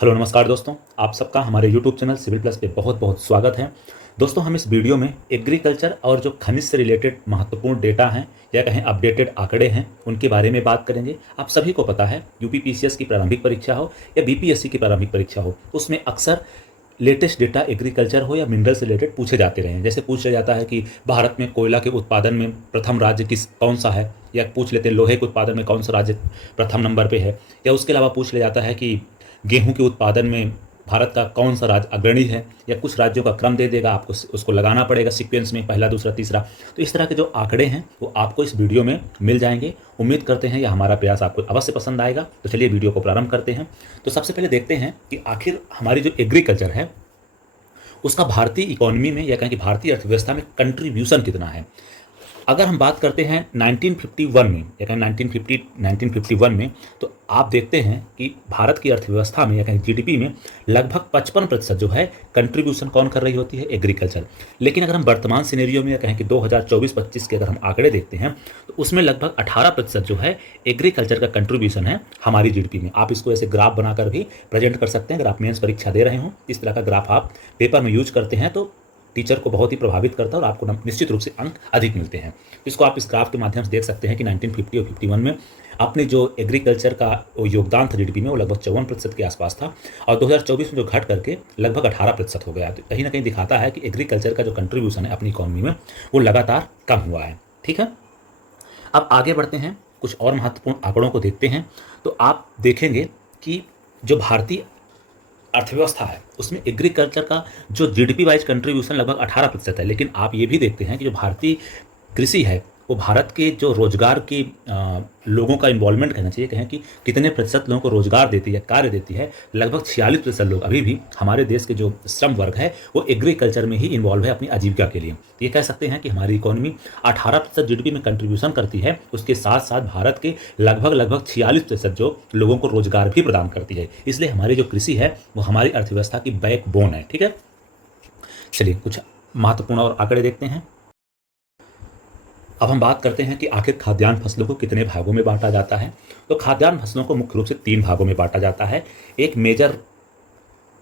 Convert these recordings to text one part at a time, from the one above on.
Hello नमस्कार दोस्तों, आप सबका हमारे यूट्यूब चैनल सिविल प्लस पे बहुत बहुत स्वागत है। दोस्तों, हम इस वीडियो में एग्रीकल्चर और जो खनिज से रिलेटेड महत्वपूर्ण डेटा हैं या कहें अपडेटेड आंकड़े हैं उनके बारे में बात करेंगे। आप सभी को पता है, यूपीपीसीएस की प्रारंभिक परीक्षा हो या बीपीएससी की प्रारंभिक परीक्षा हो, उसमें अक्सर लेटेस्ट डेटा एग्रीकल्चर हो या मिनरल से रिलेटेड पूछे जाते रहे हैं। जैसे पूछा जाता है कि भारत में कोयला के उत्पादन में प्रथम राज्य कौन सा है, या पूछ लेते हैं लोहे के उत्पादन में कौन सा राज्य प्रथम नंबर पे है, या उसके अलावा पूछ लिया जाता है कि गेहूं के उत्पादन में भारत का कौन सा राज्य अग्रणी है, या कुछ राज्यों का क्रम दे देगा, आपको उसको लगाना पड़ेगा सीक्वेंस में, पहला दूसरा तीसरा। तो इस तरह के जो आंकड़े हैं वो आपको इस वीडियो में मिल जाएंगे। उम्मीद करते हैं यह हमारा प्रयास आपको अवश्य पसंद आएगा। तो चलिए वीडियो को प्रारंभ करते हैं। तो सबसे पहले देखते हैं कि आखिर हमारी जो एग्रीकल्चर है उसका भारतीय इकोनॉमी में या कहें कि भारतीय अर्थव्यवस्था में कंट्रीब्यूशन कितना है। अगर हम बात करते हैं 1951 में या कहें 1951 में, तो आप देखते हैं कि भारत की अर्थव्यवस्था में या कहें जीडीपी में लगभग 55% जो है कंट्रीब्यूशन कौन कर रही होती है, एग्रीकल्चर। लेकिन अगर हम वर्तमान सिनेरियो में या कहें कि 2024-25 के अगर हम आंकड़े देखते हैं तो उसमें लगभग 18% जो है एग्रीकल्चर का कंट्रीब्यूशन है हमारी जीडीपी में। आप इसको ऐसे ग्राफ बनाकर भी प्रेजेंट कर सकते हैं। अगर आप मेंस परीक्षा दे रहे हो, इस तरह का ग्राफ आप पेपर में यूज करते हैं तो टीचर को बहुत ही प्रभावित करता है और आपको निश्चित रूप से अंक अधिक मिलते हैं। इसको आप इस ग्राफ के माध्यम से देख सकते हैं कि 1950 और 51 में अपने जो एग्रीकल्चर का वो योगदान था जीडीपी में, वो लगभग 54% के आसपास था, और 2024 में जो घट करके लगभग 18% हो गया। तो कहीं ना कहीं दिखाता है कि एग्रीकल्चर का जो कंट्रीब्यूशन है अपनी इकोनॉमी में वो लगातार कम हुआ है। ठीक है, अब आगे बढ़ते हैं, कुछ और महत्वपूर्ण आंकड़ों को देखते हैं। तो आप देखेंगे कि जो भारतीय अर्थव्यवस्था है उसमें एग्रीकल्चर का जो जीडीपी वाइज कंट्रीब्यूशन लगभग 18% है। लेकिन आप ये भी देखते हैं कि जो भारतीय कृषि है वो भारत के जो रोजगार की लोगों का इन्वॉल्वमेंट कहना चाहिए, कहें कि कितने प्रतिशत लोगों को रोजगार देती है, कार्य देती है। लगभग 46% लोग अभी भी हमारे देश के जो श्रम वर्ग है वो एग्रीकल्चर में ही इन्वॉल्व है अपनी आजीविका के लिए। ये कह सकते हैं कि हमारी इकोनॉमी 18% जीडीपी में कंट्रीब्यूशन करती है, उसके साथ साथ भारत के लगभग 46% जो लोगों को रोजगार भी प्रदान करती है। इसलिए हमारी जो कृषि है वो हमारी अर्थव्यवस्था की बैकबोन है। ठीक है, चलिए कुछ महत्वपूर्ण और आंकड़े देखते हैं। अब हम बात करते हैं कि आखिर खाद्यान्न फसलों को कितने भागों में बांटा जाता है। तो खाद्यान्न फसलों को मुख्य रूप से 3 भागों में बांटा जाता है। एक मेजर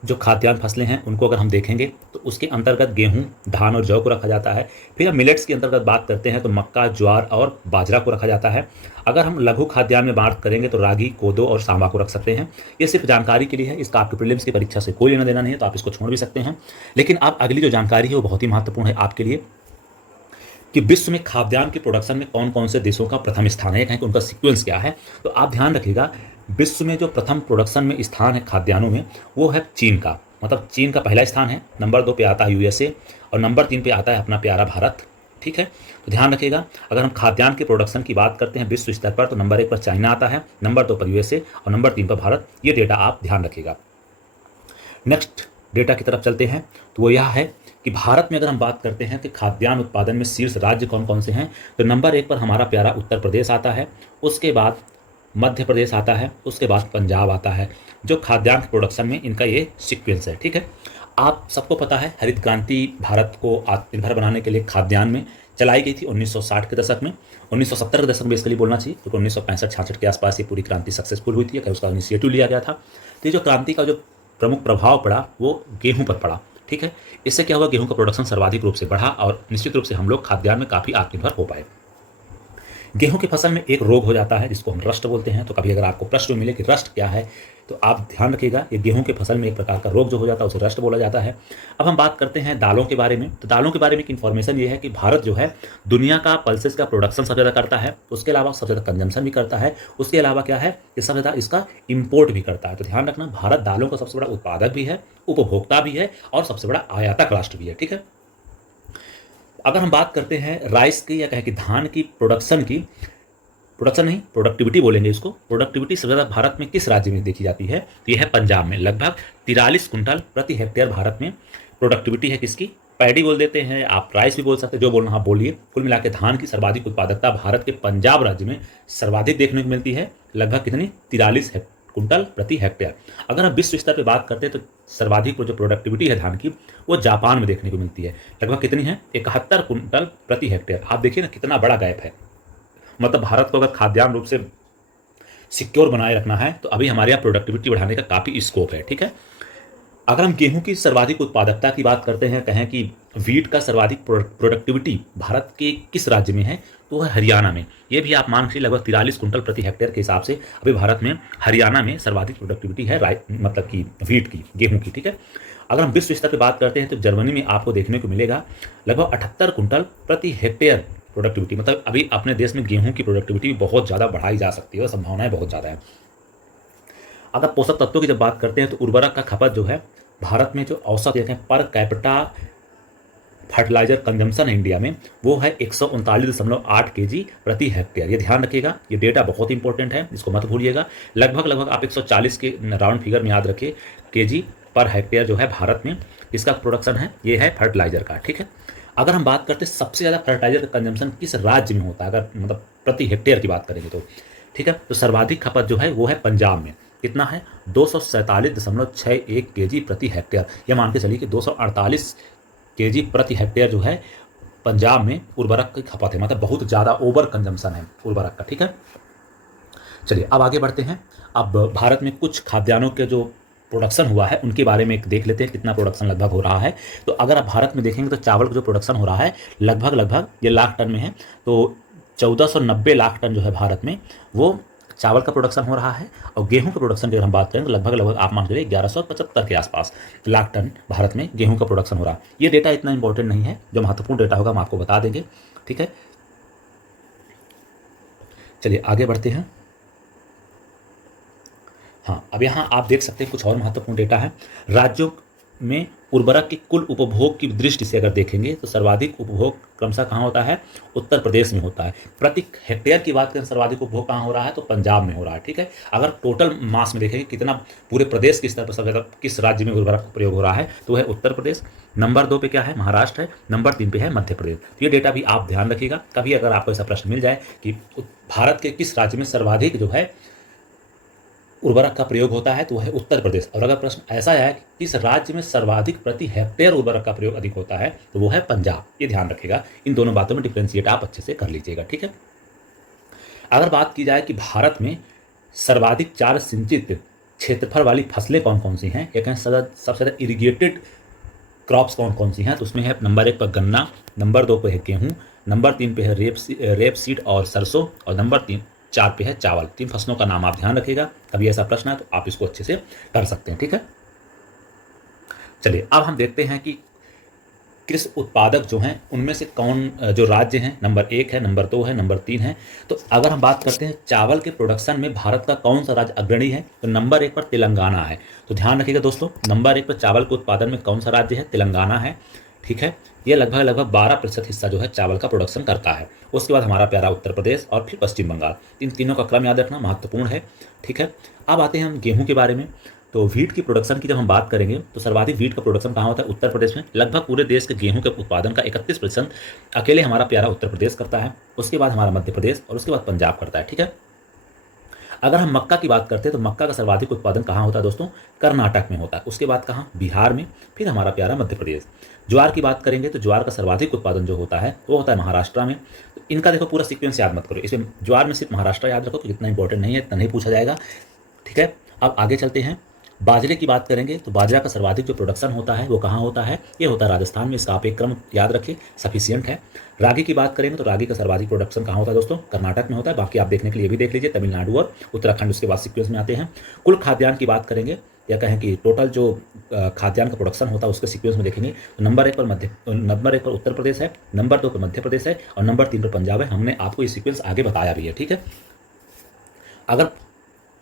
जो खाद्यान्न फसलें हैं उनको अगर हम देखेंगे तो उसके अंतर्गत गेहूं, धान और जौ को रखा जाता है। फिर हम मिलेट्स की अंतर्गत बात करते हैं तो मक्का, ज्वार और बाजरा को रखा जाता है। अगर हम लघु खाद्यान्न में बात करेंगे तो रागी, कोदो और सांबा को रख सकते हैं। ये सिर्फ जानकारी के लिए है, इसका आपके प्रीलिम्स की परीक्षा से कोई लेना देना नहीं है, तो आप इसको छोड़ भी सकते हैं। लेकिन अब अगली जो जानकारी है वो बहुत ही महत्वपूर्ण है आपके लिए कि विश्व में खाद्यान्न के प्रोडक्शन में कौन कौन से देशों का प्रथम स्थान है, कहें कि उनका सीक्वेंस क्या है। तो आप ध्यान रखिएगा, विश्व में जो प्रथम प्रोडक्शन में स्थान है खाद्यान्नों में वो है चीन का। मतलब चीन का पहला स्थान है, नंबर 2 पे आता है यूएसए, और नंबर 3 पे आता है अपना प्यारा भारत। ठीक है, तो ध्यान रखिएगा, अगर हम खाद्यान्न के प्रोडक्शन की बात करते हैं विश्व स्तर पर तो नंबर 1 पर चाइना आता है, नंबर 2 पर यूएसए और नंबर 3 पर भारत। ये डेटा आप ध्यान रखिएगा। नेक्स्ट डेटा की तरफ चलते हैं, तो वो यह है कि भारत में अगर हम बात करते हैं कि खाद्यान्न उत्पादन में शीर्ष राज्य कौन कौन से हैं, तो नंबर 1 पर हमारा प्यारा उत्तर प्रदेश आता है, उसके बाद मध्य प्रदेश आता है, उसके बाद पंजाब आता है। जो खाद्यान्न प्रोडक्शन में इनका ये सीक्वेंस है। ठीक है, आप सबको पता है हरित क्रांति भारत को आत्मनिर्भर बनाने के लिए खाद्यान्न में चलाई गई थी 1960 के दशक में। 1970 के दशक में इसके लिए बोलना चाहिए, क्योंकि 1965-66 के आसपास ये पूरी क्रांति सक्सेसफुल हुई थी, उसका इनिशिएटिव लिया गया था। तो ये जो क्रांति का जो प्रमुख प्रभाव पड़ा वो गेहूं पर पड़ा। ठीक है, इससे क्या हुआ, गेहूं का प्रोडक्शन सर्वाधिक रूप से बढ़ा और निश्चित रूप से हम लोग खाद्यान्न में काफ़ी आत्मनिर्भर हो पाए। गेहूं की फसल में एक रोग हो जाता है जिसको हम रस्ट बोलते हैं। तो कभी अगर आपको प्रश्न मिले कि रस्ट क्या है तो आप ध्यान रखिएगा, ये गेहूं के फसल में एक प्रकार का रोग जो हो जाता है उसे रस्ट बोला जाता है। अब हम बात करते हैं दालों के बारे में। तो दालों के बारे में एक इन्फॉर्मेशन ये है कि भारत जो है दुनिया का पल्सेस का प्रोडक्शन सबसे ज़्यादा करता है, उसके अलावा सबसे ज़्यादा कंजम्पशन भी करता है, उसके अलावा क्या है कि सबसे ज़्यादा इसका इम्पोर्ट भी करता है। तो ध्यान रखना, भारत दालों का सबसे बड़ा उत्पादक भी है, उपभोक्ता भी है और सबसे बड़ा आयातक राष्ट्र भी है। ठीक है, अगर हम बात करते हैं राइस की या कहें कि धान की प्रोडक्शन की, प्रोडक्शन नहीं प्रोडक्टिविटी बोलेंगे इसको, प्रोडक्टिविटी सबसे ज़्यादा भारत में किस राज्य में देखी जाती है, तो यह है पंजाब में। लगभग 43 कुंटल प्रति हेक्टेयर भारत में प्रोडक्टिविटी है किसकी, पैडी बोल देते हैं, आप राइस भी बोल सकते हैं, जो बोलना आप बोलिए। कुल मिला के धान की सर्वाधिक उत्पादकता भारत के पंजाब राज्य में सर्वाधिक देखने को मिलती है, लगभग कितनी, 43 कुंटल प्रति हेक्टेयर। अगर हम विश्व स्तर पर बात करते हैं तो सर्वाधिक जो प्रोडक्टिविटी है धान की वो जापान में देखने को मिलती है, लगभग कितनी है, 71 कुंटल प्रति हेक्टेयर। आप देखिए ना कितना बड़ा गैप है। मतलब भारत को अगर खाद्यान्न रूप से सिक्योर बनाए रखना है तो अभी हमारे यहाँ प्रोडक्टिविटी बढ़ाने का काफ़ी स्कोप है। ठीक है, अगर हम गेहूं की सर्वाधिक उत्पादकता की बात करते हैं, कहें कि वीट का सर्वाधिक प्रोडक्टिविटी भारत के किस राज्य में है, तो वह हरियाणा में। ये भी आप मान के लगभग 43 कुंटल प्रति हेक्टेयर के हिसाब से अभी भारत में हरियाणा में सर्वाधिक प्रोडक्टिविटी है, मतलब कि वीट की, गेहूं की। ठीक है, अगर हम विश्व स्तर पर बात करते हैं तो जर्मनी में आपको देखने को मिलेगा लगभग 78 कुंटल प्रति हेक्टेयर प्रोडक्टिविटी। मतलब अभी अपने देश में गेहूं की प्रोडक्टिविटी बहुत ज़्यादा बढ़ाई जा सकती है और संभावनाएं बहुत ज़्यादा है। अगर पोषक तत्वों की जब बात करते हैं तो उर्वरक का खपत जो है भारत में, जो औसत देखें पर कैपिटा फर्टिलाइजर कंजम्पशन है इंडिया में, वो है 139.8 केजी प्रति हेक्टेयर। ये ध्यान रखिएगा, ये डेटा बहुत इंपॉर्टेंट है, इसको मत भूलिएगा। लगभग आप 140 के राउंड फिगर में याद रखिए केजी पर हेक्टेयर जो है भारत में इसका प्रोडक्शन है, ये है फर्टिलाइजर का। ठीक है, अगर हम बात करते हैं सबसे ज़्यादा फर्टिलाइजर का कंजम्पशन किस राज्य में होता है, अगर मतलब प्रति हेक्टेयर की बात करेंगे तो, ठीक है, तो सर्वाधिक खपत जो है वो है पंजाब में। कितना है? 247.61 केजी प्रति हेक्टेयर। यह मान के चलिए कि 248 केजी प्रति हेक्टेयर जो है पंजाब में उर्वरक की खपत है, मतलब बहुत ज़्यादा ओवर कंजम्पशन है उर्वरक का। ठीक है, चलिए अब आगे बढ़ते हैं। अब भारत में कुछ खाद्यान्नों के जो प्रोडक्शन हुआ है उनके बारे में देख लेते हैं, कितना प्रोडक्शन लगभग हो रहा है। तो अगर आप भारत में देखेंगे तो चावल का जो प्रोडक्शन हो रहा है लगभग ये लाख टन में है, तो 1490 लाख टन जो है भारत में वो चावल का प्रोडक्शन हो रहा है। और गेहूं का प्रोडक्शन की अगर हम बात करें तो लगभग आप मान लीजिए 1175 के आसपास लाख टन भारत में गेहूं का प्रोडक्शन हो रहा है। ये डेटा इतना इंपॉर्टेंट नहीं है, जो महत्वपूर्ण डेटा होगा हम आपको बता देंगे। ठीक है, चलिए आगे बढ़ते हैं। हाँ, अब यहाँ आप देख सकते हैं कुछ और महत्वपूर्ण डेटा है। राज्यों में उर्वरक के कुल उपभोग की दृष्टि से अगर देखेंगे तो सर्वाधिक उपभोग क्रमशः कहाँ होता है? उत्तर प्रदेश में होता है। प्रति हेक्टेयर की बात करें सर्वाधिक उपभोग कहाँ हो रहा है? तो पंजाब में हो रहा है। ठीक है, अगर टोटल मास में देखेंगे कितना पूरे प्रदेश के स्तर पर सबसे ज़्यादा किस राज्य में उर्वरक का प्रयोग हो रहा है, तो वह उत्तर प्रदेश। नंबर 2 पे क्या है? महाराष्ट्र है। नंबर 3 पे है मध्य प्रदेश। तो ये डेटा भी आप ध्यान रखिएगा, कभी अगर आपको ऐसा प्रश्न मिल जाए कि भारत के किस राज्य में सर्वाधिक जो है उर्वरक का प्रयोग होता है, तो वह है उत्तर प्रदेश। और अगर प्रश्न ऐसा है कि किस राज्य में सर्वाधिक प्रति हेक्टेयर उर्वरक का प्रयोग अधिक होता है, तो वो है पंजाब। ये ध्यान रखिएगा, इन दोनों बातों में डिफ्रेंशिएट आप अच्छे से कर लीजिएगा। ठीक है, अगर बात की जाए कि भारत में सर्वाधिक 4 सिंचित क्षेत्रफल वाली फसलें कौन कौन सी हैं, एक है सबसे ज़्यादा इरीगेटेड क्रॉप्स कौन कौन सी हैं, तो उसमें है नंबर 1 पर गन्ना, नंबर 2 पे है गेहूँ, नंबर 3 पे है रेप सीड और सरसों, और नंबर 4 पे है चावल। 3 फसलों का नाम आप ध्यान रखिएगा, कभी ऐसा प्रश्न है तो आप इसको अच्छे से कर सकते हैं। ठीक है, चलिए अब हम देखते हैं कि कृषि उत्पादक जो हैं उनमें से कौन जो राज्य हैं, नंबर 1 है, नंबर 2 है, नंबर 3 है। तो अगर हम बात करते हैं चावल के प्रोडक्शन में भारत का कौन सा राज्य अग्रणी है, तो नंबर 1 पर तेलंगाना है। तो ध्यान रखिएगा दोस्तों, नंबर 1 पर चावल के उत्पादन में कौन सा राज्य है? तेलंगाना है। ठीक है, ये लगभग 12% हिस्सा जो है चावल का प्रोडक्शन करता है। उसके बाद हमारा प्यारा उत्तर प्रदेश और फिर पश्चिम बंगाल। इन तीनों का क्रम याद रखना महत्वपूर्ण है। ठीक है, अब आते हैं हम गेहूं के बारे में। तो वीट की प्रोडक्शन की जब हम बात करेंगे तो सर्वाधिक वीट का प्रोडक्शन कहाँ होता है? उत्तर प्रदेश में। लगभग पूरे देश के गेहूं के उत्पादन का 31% अकेले हमारा प्यारा उत्तर प्रदेश करता है। उसके बाद हमारा मध्य प्रदेश और उसके बाद पंजाब करता है। ठीक है, अगर हम मक्का की बात करते हैं तो मक्का का सर्वाधिक उत्पादन कहाँ होता है दोस्तों? कर्नाटक में होता है। उसके बाद कहाँ? बिहार में, फिर हमारा प्यारा मध्य प्रदेश। ज्वार की बात करेंगे तो ज्वार का सर्वाधिक उत्पादन जो होता है वो होता है महाराष्ट्र में। तो इनका देखो पूरा सीक्वेंस याद मत करो, इसमें ज्वार में सिर्फ महाराष्ट्र याद रखो, तो इतना इंपॉर्टेंट नहीं है, इतना नहीं पूछा जाएगा। ठीक है, अब आगे चलते हैं। बाजरे की बात करेंगे तो बाजरा का सर्वाधिक जो प्रोडक्शन होता है वो कहाँ होता है? ये होता है राजस्थान में। इसका आप एक क्रम याद रखिए, सफिशियंट है। रागी की बात करेंगे तो रागी का सर्वाधिक प्रोडक्शन कहाँ होता है दोस्तों? कर्नाटक में होता है। बाकी आप देखने के लिए भी देख लीजिए, तमिलनाडु और उत्तराखंड उसके बाद सीक्वेंस में आते हैं। कुल खाद्यान्न की बात करेंगे या कहें कि टोटल जो खाद्यान्न का प्रोडक्शन होता है उसके सीक्वेंस में देखेंगे तो नंबर 1 पर उत्तर प्रदेश है, नंबर 2 पर मध्य प्रदेश है और नंबर 3 पर पंजाब है। हमने आपको ये सीक्वेंस आगे बताया भी है। ठीक है, अगर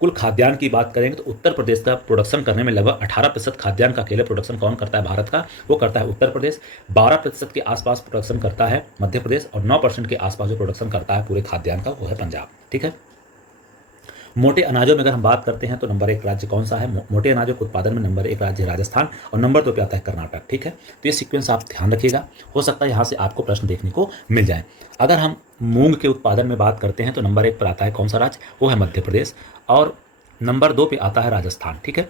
कुल खाद्यान्न की बात करेंगे तो उत्तर प्रदेश का प्रोडक्शन करने में लगभग 18% खाद्यान्न का अकेले प्रोडक्शन कौन करता है भारत का? वो करता है उत्तर प्रदेश। 12% के आसपास प्रोडक्शन करता है मध्य प्रदेश और 9% के आसपास जो प्रोडक्शन करता है पूरे खाद्यान्न का वो है पंजाब। ठीक है, मोटे अनाजों में अगर हम बात करते हैं तो नंबर 1 राज्य कौन सा है? मोटे अनाजों के उत्पादन में नंबर 1 राज्य है राजस्थान और नंबर 2 पे आता है कर्नाटक। ठीक है, तो ये सीक्वेंस आप ध्यान रखिएगा, हो सकता है यहाँ से आपको प्रश्न देखने को मिल जाए। अगर हम मूंग के उत्पादन में बात करते हैं तो नंबर 1 पर आता है कौन सा राज्य? वो है मध्य प्रदेश और नंबर 2 पे आता है राजस्थान। ठीक है,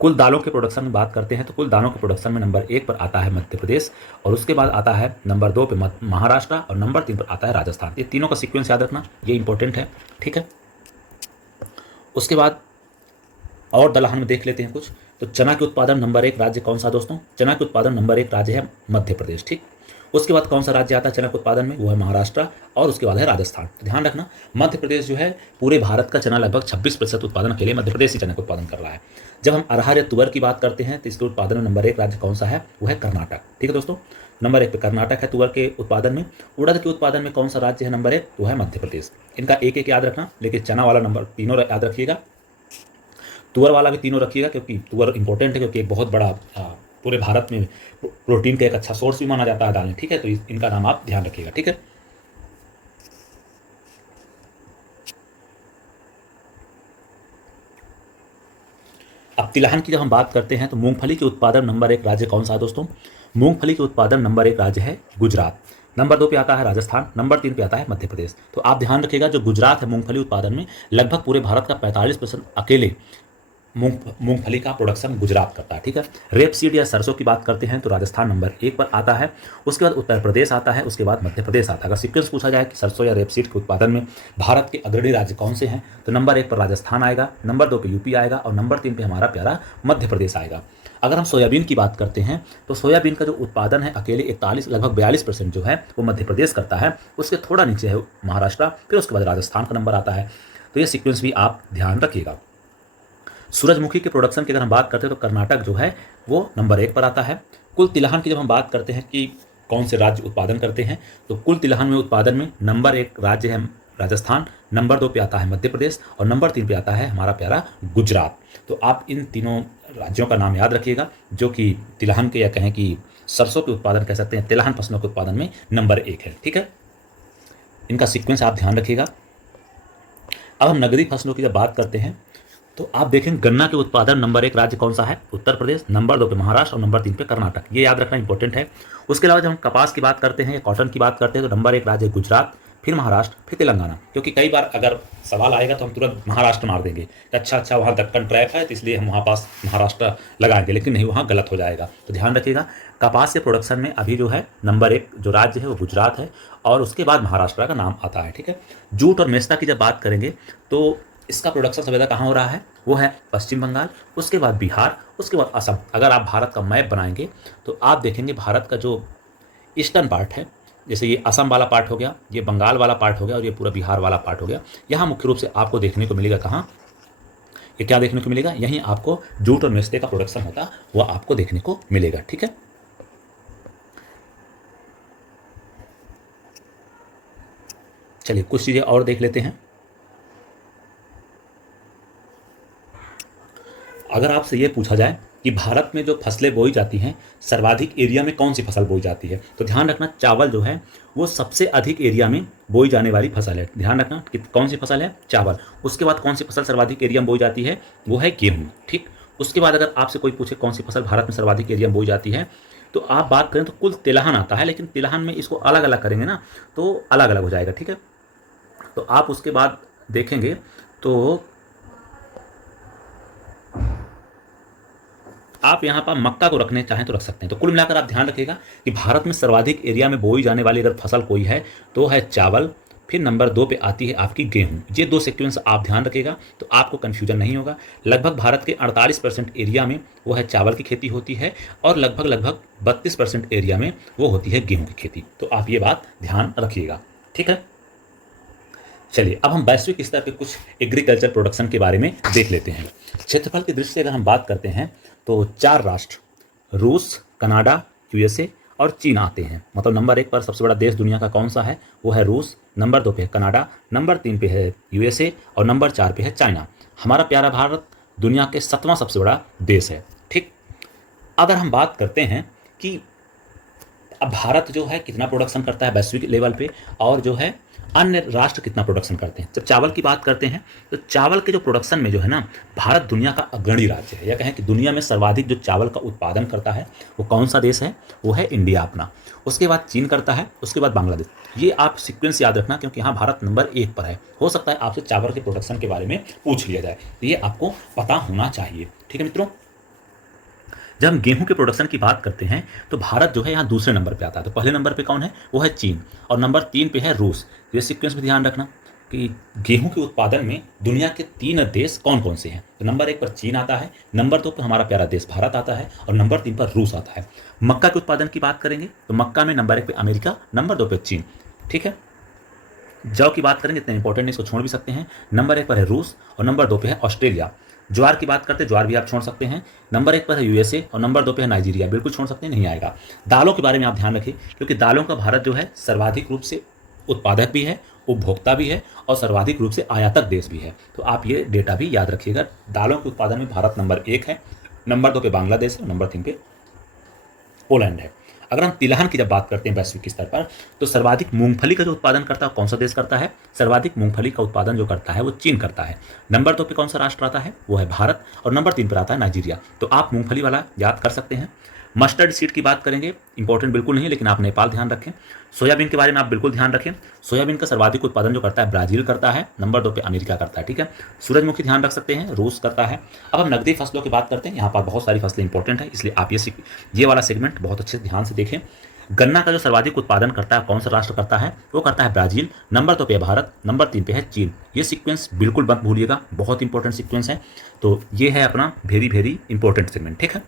कुल दालों के प्रोडक्शन में बात करते हैं तो कुल दालों के प्रोडक्शन में नंबर 1 पर आता है मध्य प्रदेश और उसके बाद आता है नंबर 2 पे महाराष्ट्र और नंबर 3 पर आता है राजस्थान। ये तीनों का सीक्वेंस याद रखना, ये इंपॉर्टेंट है। ठीक है, उसके बाद और दलहन में देख लेते हैं कुछ। तो चना के उत्पादन नंबर 1 राज्य कौन सा दोस्तों? चना के उत्पादन नंबर 1 राज्य है मध्य प्रदेश। ठीक, उसके बाद कौन सा राज्य आता है चना के उत्पादन में? वो है महाराष्ट्र, और उसके बाद है राजस्थान। तो ध्यान रखना, मध्य प्रदेश जो है पूरे भारत का चना लगभग 26% उत्पादन के लिए मध्य प्रदेश ही चना का उत्पादन कर रहा है। जब हम अरहर या तुअर की बात करते हैं तो इसके उत्पादन में नंबर 1 राज्य कौन सा है? वो है कर्नाटक। ठीक है दोस्तों, नंबर 1 पे कर्नाटक है तुअर के उत्पादन में। उड़द के उत्पादन में कौन सा राज्य है नंबर 1? वो है मध्य प्रदेश। इनका एक एक याद रखना, लेकिन चना वाला नंबर तीनों याद रखिएगा, तुअर वाला भी तीनों रखिएगा, क्योंकि तुअर इंपॉर्टेंट है, क्योंकि एक बहुत बड़ा पूरे भारत में प्रोटीन का एक अच्छा सोर्स भी माना जाता है दालें। ठीक है, तो इनका नाम आप ध्यान रखिएगा। ठीक है, अब तिलहन की जब हम बात करते हैं तो मूंगफली के उत्पादन नंबर 1 राज्य कौन सा है दोस्तों? मूंगफली के उत्पादन नंबर 1 राज्य है गुजरात। नंबर 2 पे आता है राजस्थान, नंबर 3 पे आता है मध्य प्रदेश। तो आप ध्यान रखिएगा, जो गुजरात है मूंगफली उत्पादन में लगभग पूरे भारत का 45% अकेले मूंगफली का प्रोडक्शन गुजरात करता है। ठीक है, रेपसीड या सरसों की बात करते हैं तो राजस्थान नंबर 1 पर आता है, उसके बाद उत्तर प्रदेश आता है, उसके बाद मध्य प्रदेश आता है। अगर सीक्वेंस पूछा जाए कि सरसों या रेपसीड के उत्पादन में भारत के अग्रणी राज्य कौन से हैं, तो नंबर 1 पर राजस्थान आएगा, नंबर 2 पे यूपी आएगा, और नंबर 3 पे हमारा प्यारा मध्य प्रदेश आएगा। अगर हम सोयाबीन की बात करते हैं तो सोयाबीन का जो उत्पादन है अकेले 41 लगभग 42% जो है वो मध्य प्रदेश करता है, उसके थोड़ा नीचे है महाराष्ट्र, फिर उसके बाद राजस्थान का नंबर आता है। तो ये सीक्वेंस भी आप ध्यान रखिएगा। सूरजमुखी के प्रोडक्शन की अगर हम बात करते हैं तो कर्नाटक जो है वो नंबर 1 पर आता है। कुल तिलहन की जब हम बात करते हैं कि कौन से राज्य उत्पादन करते हैं, तो कुल तिलहन में उत्पादन में नंबर 1 राज्य है राजस्थान, नंबर 2 पे आता है मध्य प्रदेश, और नंबर 3 पे आता है हमारा प्यारा गुजरात। तो आप इन तीनों राज्यों का नाम याद रखिएगा, जो कि तिलहन के या कहें कि सरसों के उत्पादन कह सकते हैं, तिलहन फसलों के उत्पादन में नंबर 1 है। ठीक है, इनका सीक्वेंस आप ध्यान रखिएगा। अब हम नगदी फसलों की जब बात करते हैं तो आप देखें गन्ना के उत्पादन नंबर 1 राज्य कौन सा है? उत्तर प्रदेश, नंबर 2 पे महाराष्ट्र, और नंबर 3 पे कर्नाटक। ये याद रखना इंपॉर्टेंट है। उसके अलावा जब हम कपास की बात करते हैं या कॉटन की बात करते हैं तो नंबर 1 राज्य गुजरात, फिर महाराष्ट्र, फिर तेलंगाना। क्योंकि कई बार अगर सवाल आएगा तो हम तुरंत महाराष्ट्र मार देंगे कि अच्छा वहाँ दक्कन ट्रैक है तो इसलिए हम वहाँ पास महाराष्ट्र लगाएंगे, लेकिन नहीं, वहाँ गलत हो जाएगा। तो ध्यान रखिएगा, कपास के प्रोडक्शन में अभी जो है नंबर 1 जो राज्य है वो गुजरात है, और उसके बाद महाराष्ट्र का नाम आता है। ठीक है, जूट और मेस्ता की जब बात करेंगे तो इसका प्रोडक्शन सबसे ज़्यादा कहाँ हो रहा है? वो है पश्चिम बंगाल, उसके बाद बिहार, उसके बाद असम। अगर आप भारत का मैप बनाएंगे तो आप देखेंगे भारत का जो ईस्टर्न पार्ट है, जैसे ये असम वाला पार्ट हो गया, ये बंगाल वाला पार्ट हो गया, और ये पूरा बिहार वाला पार्ट हो गया, यहाँ मुख्य रूप से आपको देखने को मिलेगा कहाँ? ये क्या देखने को मिलेगा? यहीं आपको जूट और मेस्ते का प्रोडक्शन होता वो आपको देखने को मिलेगा। ठीक है, चलिए कुछ चीज़ें और देख लेते हैं। अगर आपसे ये पूछा जाए कि भारत में जो फसलें बोई जाती हैं सर्वाधिक एरिया में कौन सी फसल बोई जाती है, तो ध्यान रखना चावल जो है वो सबसे अधिक एरिया में बोई जाने वाली फसल है। ध्यान रखना कि कौन सी फसल है? चावल। उसके बाद कौन सी फसल सर्वाधिक एरिया में बोई जाती है? वो है गेहूँ। ठीक, उसके बाद अगर आपसे कोई पूछे कौन सी फसल भारत में सर्वाधिक एरिया में बोई जाती है, तो आप बात करें तो कुल तिलहन आता है, लेकिन तिलहन में इसको अलग अलग करेंगे ना तो अलग अलग हो जाएगा। ठीक है, तो आप उसके बाद देखेंगे तो आप यहाँ पर मक्का को रखने चाहें तो रख सकते हैं। तो कुल मिलाकर आप ध्यान रखिएगा कि भारत में सर्वाधिक एरिया में बोई जाने वाली अगर फसल कोई है तो है चावल, फिर नंबर 2 पे आती है आपकी गेहूं। ये दो सीक्वेंस आप ध्यान रखिएगा तो आपको कन्फ्यूजन नहीं होगा। लगभग भारत के 48% एरिया में वो है चावल की खेती होती है, और लगभग 32% एरिया में वो होती है गेहूँ की खेती। तो आप ये बात ध्यान रखिएगा। ठीक है, चलिए अब हम वैश्विक स्तर के कुछ एग्रीकल्चर प्रोडक्शन के बारे में देख लेते हैं। क्षेत्रफल की दृष्टि से अगर हम बात करते हैं तो 4 राष्ट्र रूस, कनाडा, यूएसए और चीन आते हैं। मतलब नंबर 1 पर सबसे बड़ा देश दुनिया का कौन सा है? वो है रूस, नंबर 2 पे है कनाडा, नंबर 3 पे है यूएसए, और नंबर 4 पे है चाइना। हमारा प्यारा भारत दुनिया के 7वां सबसे बड़ा देश है। ठीक, अगर हम बात करते हैं कि अब भारत जो है कितना प्रोडक्शन करता है वैश्विक लेवल पे, और जो है अन्य राष्ट्र कितना प्रोडक्शन करते हैं। जब चावल की बात करते हैं तो चावल के जो प्रोडक्शन में जो है ना, भारत दुनिया का अग्रणी राज्य है, या कहें कि दुनिया में सर्वाधिक जो चावल का उत्पादन करता है वो कौन सा देश है? वो है इंडिया अपना। उसके बाद चीन करता है, उसके बाद बांग्लादेश। ये आप सीक्वेंस याद रखना, क्योंकि यहाँ भारत नंबर 1 पर है। हो सकता है आपसे चावल के प्रोडक्शन के बारे में पूछ लिया जाए, तो ये आपको पता होना चाहिए। ठीक है मित्रों, जब हम गेहूं के प्रोडक्शन की बात करते हैं तो भारत जो है यहाँ दूसरे नंबर पे आता है। तो पहले नंबर पे कौन है? वो है चीन, और नंबर 3 पे है रूस। ये सीक्वेंस भी ध्यान रखना। कि गेहूं के उत्पादन में दुनिया के 3 देश कौन कौन से हैं। तो नंबर 1 पर चीन आता है, नंबर 2 पर हमारा प्यारा देश भारत आता है और नंबर 3 पर रूस आता है। मक्का के उत्पादन की बात करेंगे तो मक्का में नंबर 1 पे अमेरिका, नंबर 2 पे चीन। ठीक है। जौ की बात करेंगे, इतना इंपॉर्टेंट नहीं, इसको छोड़ भी सकते हैं। नंबर 1 पर है रूस और नंबर 2 पे है ऑस्ट्रेलिया। ज्वार की बात करते हैं, ज्वार भी आप छोड़ सकते हैं। नंबर 1 पर है यूएसए और नंबर 2 पे है नाइजीरिया, बिल्कुल छोड़ सकते हैं, नहीं आएगा। दालों के बारे में आप ध्यान रखिए, क्योंकि दालों का भारत जो है सर्वाधिक रूप से उत्पादक भी है, उपभोक्ता भी है और सर्वाधिक रूप से आयातक देश भी है। तो आप ये डेटा भी याद रखिएगा। दालों के उत्पादन में भारत नंबर 1 है, नंबर 2 पे बांग्लादेश है और नंबर 3 पे पोलैंड है। अगर हम तिलहन की जब बात करते हैं वैश्विक स्तर पर, तो सर्वाधिक मूंगफली का जो उत्पादन करता है कौन सा देश करता है? सर्वाधिक मूंगफली का उत्पादन जो करता है वो चीन करता है। नंबर 2 पे कौन सा राष्ट्र आता है? वो है भारत और नंबर 3 पर आता है नाइजीरिया। तो आप मूंगफली वाला याद कर सकते हैं। मस्टर्ड सीड की बात करेंगे, इंपॉर्टेंट बिल्कुल नहीं, लेकिन आप नेपाल ध्यान रखें। सोयाबीन के बारे में आप बिल्कुल ध्यान रखें। सोयाबीन का सर्वाधिक उत्पादन जो करता है ब्राजील करता है, नंबर 2 पे अमेरिका करता है। ठीक है। सूरजमुखी ध्यान रख सकते हैं, रूस करता है। अब हम नकदी फसलों की बात करते हैं। यहाँ पर बहुत सारी फसलें इंपॉर्टेंट है, इसलिए आप ये वाला सेगमेंट बहुत अच्छे ध्यान से देखें। गन्ना का जो सर्वाधिक उत्पादन करता है कौन सा राष्ट्र करता है? वो करता है ब्राजील, नंबर 2 पे है भारत, नंबर 3 पे है चीन। ये सीक्वेंस बिल्कुल मत भूलिएगा, बहुत इंपॉर्टेंट सीक्वेंस है। तो ये है अपना वेरी वेरी इंपॉर्टेंट सेगमेंट। ठीक है।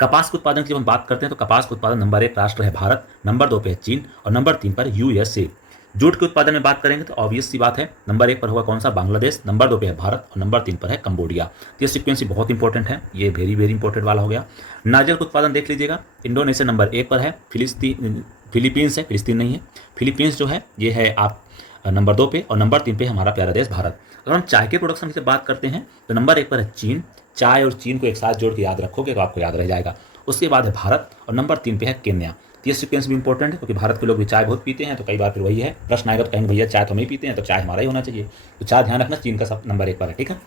कपास के उत्पादन की जब हम बात करते हैं तो कपास के उत्पादन नंबर 1 राष्ट्र है भारत, नंबर 2 पे है चीन और नंबर 3 पर यूएसए। जूट के उत्पादन में बात करेंगे तो ऑब्वियस सी बात है, नंबर 1 पर होगा कौन सा? बांग्लादेश, नंबर 2 पे है भारत और नंबर 3 पर है कंबोडिया। तो ये सीक्वेंस बहुत इंपॉर्टेंट है, ये वेरी वेरी इंपॉर्टेंट वाला हो गया। नारियल का उत्पादन देख लीजिएगा, इंडोनेशिया नंबर 1 पर है, फिलीपींस है, फिलिस्तीन नहीं है, फिलीपींस जो है ये है आप नंबर 2 पे और नंबर 3 पे हमारा प्यारा देश भारत। अगर हम चाय के प्रोडक्शन की बात करते हैं तो नंबर 1 पर है चीन। चाय और चीन को एक साथ जोड़ के याद रखोगे तो आपको याद रह जाएगा। उसके बाद है भारत और नंबर 3 पे है केन्या। ये सीक्वेंस भी इंपॉर्टेंट है, क्योंकि भारत के लोग भी चाय बहुत पीते हैं, तो कई बार फिर वही है प्रश्न आएगा, तो कहेंगे भैया चाय तो हम ही पीते हैं, तो चाय हमारा ही होना चाहिए। तो चाय ध्यान रखना, चीन का सब नंबर 1 पर है। ठीक है।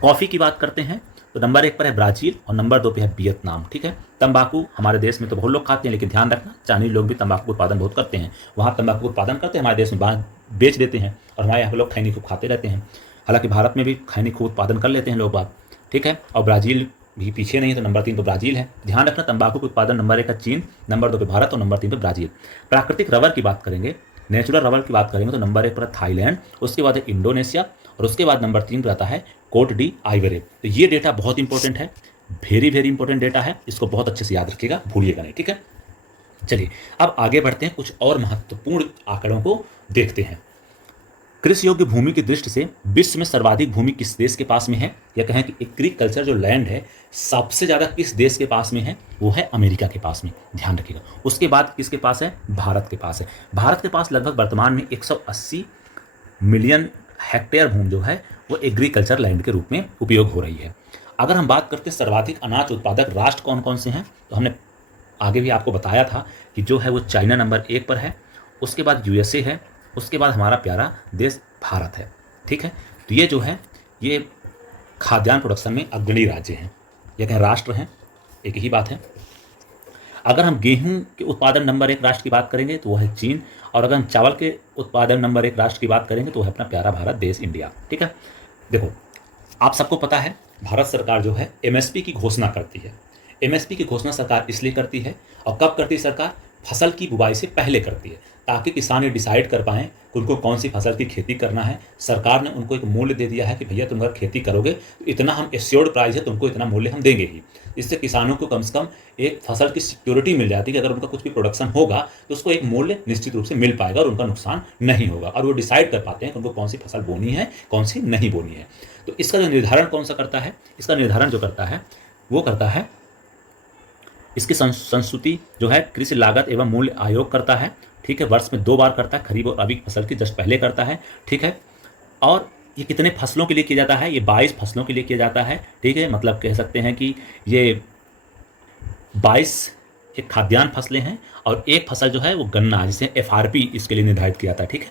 कॉफ़ी की बात करते हैं तो नंबर 1 पर है ब्राज़ील और नंबर 2 पे है वियतनाम। ठीक है। तंबाकू हमारे देश में तो बहुत लोग खाते हैं, लेकिन ध्यान रखना चाइनीज लोग भी तंबाकू उत्पादन बहुत करते हैं। वहाँ तंबाकू उत्पादन करते हैं, हमारे देश में बेच देते हैं और हमारे यहाँ पे लोग खैनी खूब खाते रहते हैं। हालांकि भारत में भी खैनी खूब उत्पादन कर लेते हैं लोग बात। ठीक है। और ब्राज़ील भी पीछे नहीं है, तो नंबर 3 पर ब्राज़ील है। ध्यान रखना, तंबाकू के उत्पादन नंबर 1 है चीन, नंबर 2 पे भारत और नंबर 3 पे ब्राज़ील। प्राकृतिक रबर की बात करेंगे, नेचुरल रबर की बात करेंगे तो नंबर 1 पर थाईलैंड, उसके बाद है इंडोनेशिया और उसके बाद नंबर 3 पर आता है कोट डी आइवरे। तो ये डेटा बहुत इंपॉर्टेंट है, वेरी वेरी इंपॉर्टेंट डेटा है, इसको बहुत अच्छे से याद रखिएगा, भूलिएगा नहीं। ठीक है। चलिए अब आगे बढ़ते हैं, कुछ और महत्वपूर्ण आंकड़ों को देखते हैं। कृषि योग्य भूमि की दृष्टि से विश्व में सर्वाधिक भूमि किस देश के पास में है, या कहें कि एग्रीकल्चर जो लैंड है सबसे ज़्यादा किस देश के पास में है? वो है अमेरिका के पास में, ध्यान रखिएगा। उसके बाद किसके पास है? भारत के पास है। भारत के पास लगभग वर्तमान में 180 मिलियन हेक्टेयर भूमि जो है वो एग्रीकल्चर लैंड के रूप में उपयोग हो रही है। अगर हम बात करते हैं सर्वाधिक अनाज उत्पादक राष्ट्र कौन कौन से हैं, तो हमने आगे भी आपको बताया था कि जो है वो चाइना नंबर 1 पर है, उसके बाद यूएसए है, उसके बाद हमारा प्यारा देश भारत है। ठीक है। तो ये जो है ये खाद्यान्न प्रोडक्शन में अग्रणी राज्य हैं, ये कहें राष्ट्र हैं, एक ही बात है। अगर हम गेहूं के उत्पादन नंबर 1 राष्ट्र की बात करेंगे तो वो है चीन, और अगर हम चावल के उत्पादन नंबर 1 राष्ट्र की बात करेंगे तो वो है अपना प्यारा भारत देश इंडिया। ठीक है। देखो आप सबको पता है भारत सरकार जो है एमएसपी की घोषणा करती है। एमएसपी की घोषणा सरकार इसलिए करती है, और कब करती है सरकार? फसल की बुवाई से पहले करती है, ताकि किसान ये डिसाइड कर पाएँ कि उनको कौन सी फसल की खेती करना है। सरकार ने उनको एक मूल्य दे दिया है कि भैया तुम अगर खेती करोगे तो इतना हम एश्योर्ड प्राइस है, तुमको इतना मूल्य हम देंगे ही। इससे किसानों को कम से कम एक फसल की सिक्योरिटी मिल जाती है कि अगर उनका कुछ भी प्रोडक्शन होगा तो उसको एक मूल्य निश्चित रूप से मिल पाएगा और उनका नुकसान नहीं होगा, और वो डिसाइड कर पाते हैं कि उनको कौन सी फसल बोनी है, कौन सी नहीं बोनी है। तो इसका जो निर्धारण कौन सा करता है? इसका निर्धारण जो करता है वो करता है, इसकी संस्तुति जो है कृषि लागत एवं मूल्य आयोग करता है। ठीक है। वर्ष में 2 बार करता है, खरीफ और रबी फसल की जस्ट पहले करता है। ठीक है। और ये कितने फसलों के लिए किया जाता है? ये 22 फसलों के लिए किया जाता है। ठीक है। मतलब कह सकते हैं कि ये 22 एक खाद्यान्न फसलें हैं, और एक फसल जो है वो गन्ना, जिसे एफआरपी इसके लिए निर्धारित किया था। ठीक है।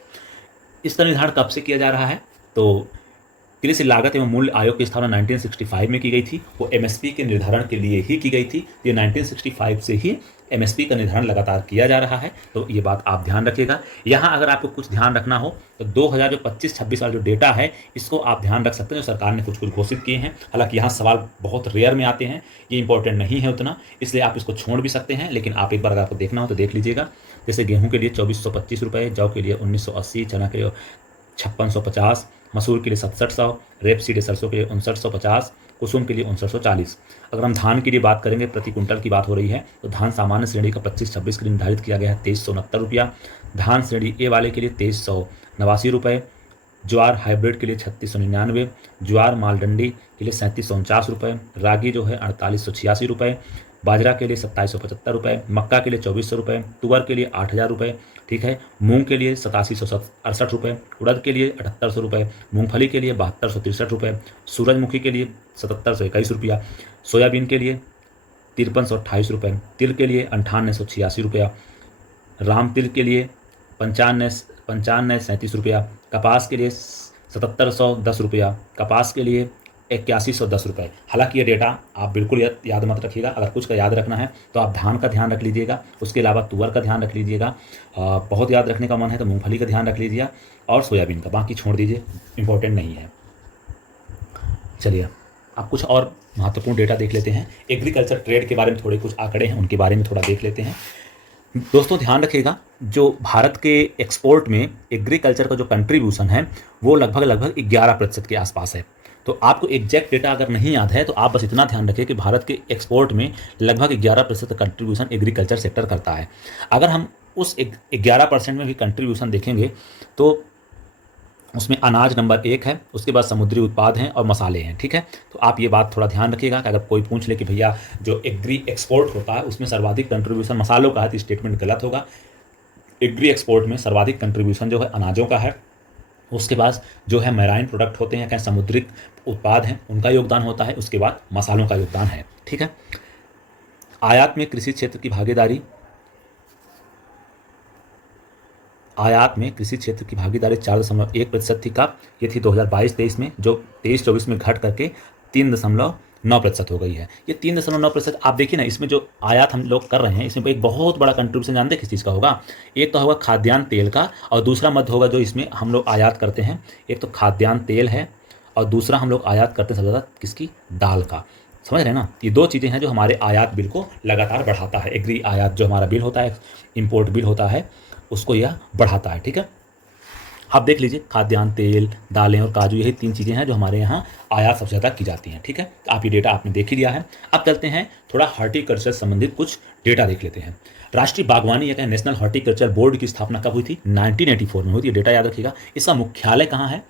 इसका निर्धारण कब से किया जा रहा है? तो कृषि लागत एवं मूल्य आयोग की स्थापना 1965 में की गई थी। वो एमएसपी के निर्धारण के लिए ही की गई थी। ये 1965 से ही एमएसपी का निर्धारण लगातार किया जा रहा है, तो ये बात आप ध्यान रखिएगा। यहाँ अगर आपको कुछ ध्यान रखना हो तो 2025-26 वाला जो डेटा है इसको आप ध्यान रख सकते हैं, जो सरकार ने कुछ कुछ घोषित किए हैं। हालांकि यहाँ सवाल बहुत रेयर में आते हैं, ये इंपॉर्टेंट नहीं है उतना, इसलिए आप इसको छोड़ भी सकते हैं, लेकिन आप एक बार अगर आपको देखना हो तो देख लीजिएगा। जैसे गेहूँ के लिए 2425 रुपये, जौ के लिए 1980, चना के लिए 5650, मसूर के लिए 6700, रेपसीड सरसों के लिए 5950, कुसुम के लिए 5940। अगर हम धान के लिए बात करेंगे, प्रति कुंटल की बात हो रही है, तो धान सामान्य श्रेणी का 25-26 के लिए निर्धारित किया गया है 2369 रुपया, धान श्रेणी ए वाले के लिए 2389 रुपये, ज्वार हाइब्रिड के लिए 3699, ज्वार मालडंडी के लिए 3749 रुपये, रागी जो है 4886 रुपये, बाजरा के लिए 2775 रुपये, मक्का के लिए 2400 रुपये, तुअर के लिए 8000 रुपये, ठीक है, मूंग के लिए 8768 रुपये, उड़द के लिए 7800 रुपये, मूंगफली के लिए 7263 रुपये, सूरजमुखी के लिए 7721 रुपया, सोयाबीन के लिए 5328 रुपये, तिल के लिए 9886 रुपया, राम तिल के लिए 9537 रुपया, कपास के लिए 7710 रुपया, कपास के लिए 8110 रुपये। हालांकि ये डेटा आप बिल्कुल याद मत रखिएगा, अगर कुछ का याद रखना है तो आप धान का ध्यान रख लीजिएगा, उसके अलावा तुअर का ध्यान रख लीजिएगा, बहुत याद रखने का मन है तो मूंगफली का ध्यान रख लीजिए और सोयाबीन का, बाकी छोड़ दीजिए, इंपॉर्टेंट नहीं है। चलिए आप कुछ और महत्वपूर्ण डेटा देख लेते हैं। एग्रीकल्चर ट्रेड के बारे में थोड़े कुछ आंकड़े हैं, उनके बारे में थोड़ा देख लेते हैं। दोस्तों ध्यान रखिएगा, जो भारत के एक्सपोर्ट में एग्रीकल्चर का जो कंट्रीब्यूशन है वो लगभग 11% के आसपास है। तो आपको एग्जैक्ट डेटा अगर नहीं याद है तो आप बस इतना ध्यान रखिए कि भारत के एक्सपोर्ट में लगभग 11% कंट्रीब्यूशन एग्रीकल्चर सेक्टर करता है। अगर हम उस 11% में भी कंट्रीब्यूशन देखेंगे तो उसमें अनाज नंबर 1 है, उसके बाद समुद्री उत्पाद हैं और मसाले हैं, ठीक है। तो आप ये बात थोड़ा ध्यान रखिएगा कि अगर कोई पूछ ले कि भैया जो एग्री एक्सपोर्ट होता है उसमें सर्वाधिक कंट्रीब्यूशन मसालों का है तो स्टेटमेंट गलत होगा। एग्री एक्सपोर्ट में सर्वाधिक कंट्रीब्यूशन जो है अनाजों का है, उसके बाद जो है मैराइन प्रोडक्ट होते हैं, क्या समुद्रिक उत्पाद हैं, उनका योगदान होता है, उसके बाद मसालों का योगदान है, ठीक है। आयात में कृषि क्षेत्र की भागीदारी 4.1% थी। कब? ये थी 2022-23 में, जो 23-24 में घट करके 3.9% हो गई है। ये 3.9% आप देखिए ना, इसमें जो आयात हम लोग कर रहे हैं इसमें एक बहुत बड़ा कंट्रीब्यूशन जानते हैं किस चीज़ का होगा? एक तो होगा खाद्यान्न तेल का, और दूसरा मध्य होगा जो इसमें हम लोग आयात करते हैं। एक तो खाद्यान्न तेल है और दूसरा हम लोग आयात करते हैं सबसे ज़्यादा किसकी? दाल का। समझ रहे हैं ना? ये दो चीज़ें हैं जो हमारे आयात बिल को लगातार बढ़ाता है। एग्री आयात जो हमारा बिल होता है, इम्पोर्ट बिल होता है, उसको यह बढ़ाता है, ठीक है। आप देख लीजिए, खाद्यान्न तेल, दालें और काजू, यही 3 चीज़ें हैं जो हमारे यहाँ आयात सबसे ज़्यादा की जाती हैं, ठीक है। तो आप ये डेटा आपने देख ही लिया है। अब चलते हैं थोड़ा हॉर्टिकल्चर संबंधित कुछ डेटा देख लेते हैं। राष्ट्रीय बागवानी या नेशनल हॉर्टिकल्चर बोर्ड की स्थापना कब हुई थी? 1984 में हुई थी। डेटा याद रखिएगा। इसका मुख्यालय कहाँ है?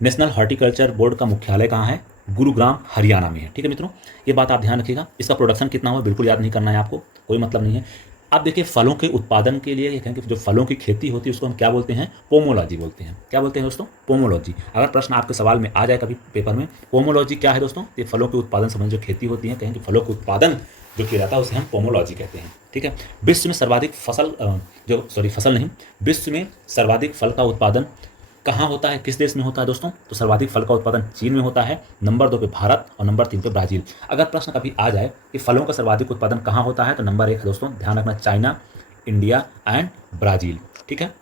नेशनल हॉर्टिकल्चर बोर्ड का मुख्यालय कहाँ है? गुरुग्राम, हरियाणा में है, ठीक है मित्रों। ये बात आप ध्यान रखिएगा। इसका प्रोडक्शन कितना हुआ बिल्कुल याद नहीं करना है आपको, कोई मतलब नहीं है। आप देखिए, फलों के उत्पादन के लिए कहेंगे जो फलों की खेती होती है उसको हम क्या बोलते हैं? पोमोलॉजी बोलते हैं। क्या बोलते हैं दोस्तों? पोमोलॉजी। अगर प्रश्न आपके सवाल में आ जाए कभी पेपर में, पोमोलॉजी क्या है दोस्तों? ये फलों के उत्पादन संबंधी जो खेती होती है, कहेंगे फलों के उत्पादन जो किया जाता है उसे हम पोमोलॉजी कहते हैं, ठीक है। विश्व में सर्वाधिक विश्व में सर्वाधिक फल का उत्पादन कहाँ होता है, किस देश में होता है दोस्तों? तो सर्वाधिक फल का उत्पादन चीन में होता है, नंबर 2 पे भारत और नंबर 3 पे ब्राज़ील। अगर प्रश्न कभी आ जाए कि फलों का सर्वाधिक उत्पादन कहाँ होता है, तो नंबर 1 है दोस्तों, ध्यान रखना, चाइना, इंडिया एंड ब्राज़ील, ठीक है।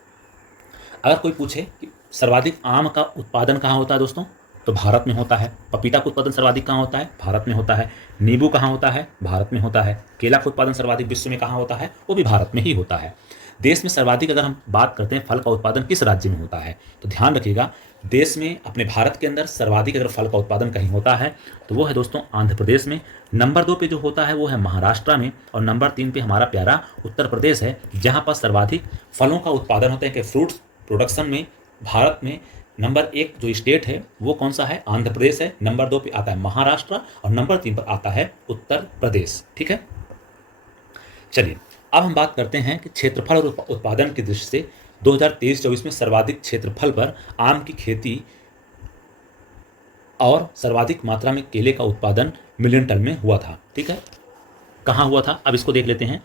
अगर कोई पूछे कि सर्वाधिक आम का उत्पादन कहाँ होता है दोस्तों, तो भारत में होता है। पपीता का उत्पादन सर्वाधिक कहाँ होता है? भारत में होता है। नींबू कहाँ होता है? भारत में होता है। केला का उत्पादन सर्वाधिक विश्व में कहाँ होता है? वो भी भारत में ही होता है। देश में सर्वाधिक अगर हम बात करते हैं फल का उत्पादन किस राज्य में होता है, तो ध्यान रखिएगा, देश में अपने भारत के अंदर सर्वाधिक अगर फल का उत्पादन कहीं होता है तो वो है दोस्तों आंध्र प्रदेश में। नंबर 2 पे जो होता है वो है महाराष्ट्र में, और नंबर 3 पे हमारा प्यारा उत्तर प्रदेश है, जहाँ पर सर्वाधिक फलों का उत्पादन होता है। कि फ्रूट्स प्रोडक्शन में भारत में नंबर 1 जो स्टेट है वो कौन सा है? आंध्र प्रदेश है। नंबर 2 पे आता है महाराष्ट्र और नंबर 3 पर आता है उत्तर प्रदेश, ठीक है। चलिए अब हम बात करते हैं कि क्षेत्रफल और उत्पादन की दृष्टि से 2023-24 में सर्वाधिक क्षेत्रफल पर आम की खेती और सर्वाधिक मात्रा में केले का उत्पादन मिलियन टन में हुआ था, ठीक है। कहाँ हुआ था, अब इसको देख लेते हैं।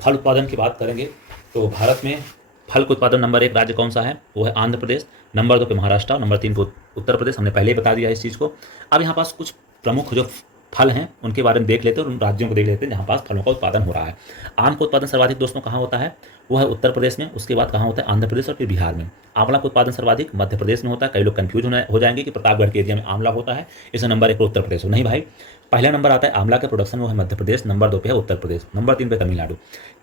फल उत्पादन की बात करेंगे तो भारत में फल के उत्पादन नंबर 1 राज्य कौन सा है? वो है आंध्र प्रदेश, नंबर 2 पे महाराष्ट्र और नंबर 3 पे उत्तर प्रदेश। हमने पहले ही बता दिया इस चीज़ को। अब यहाँ पास कुछ प्रमुख जो फल हैं उनके बारे में देख लेते हैं और उन राज्यों को देख लेते हैं जहाँ पास फलों का उत्पादन हो रहा है। आम का उत्पादन सर्वाधिक दोस्तों कहाँ होता है? वो है उत्तर प्रदेश में, उसके बाद कहाँ होता है? आंध्र प्रदेश और फिर बिहार में। आंवला का उत्पादन सर्वाधिक मध्य प्रदेश में होता है। कई लोग कंफ्यूज हो जाएंगे कि प्रतापगढ़ के एरिया में आंवला होता है, इसमें नंबर 1 पर उत्तर प्रदेश हो। नहीं भाई, पहला नंबर आता है आंवला का प्रोडक्शन, वो है मध्य प्रदेश, नंबर 2 पे है उत्तर प्रदेश, नंबर 3 पे तमिलनाडु।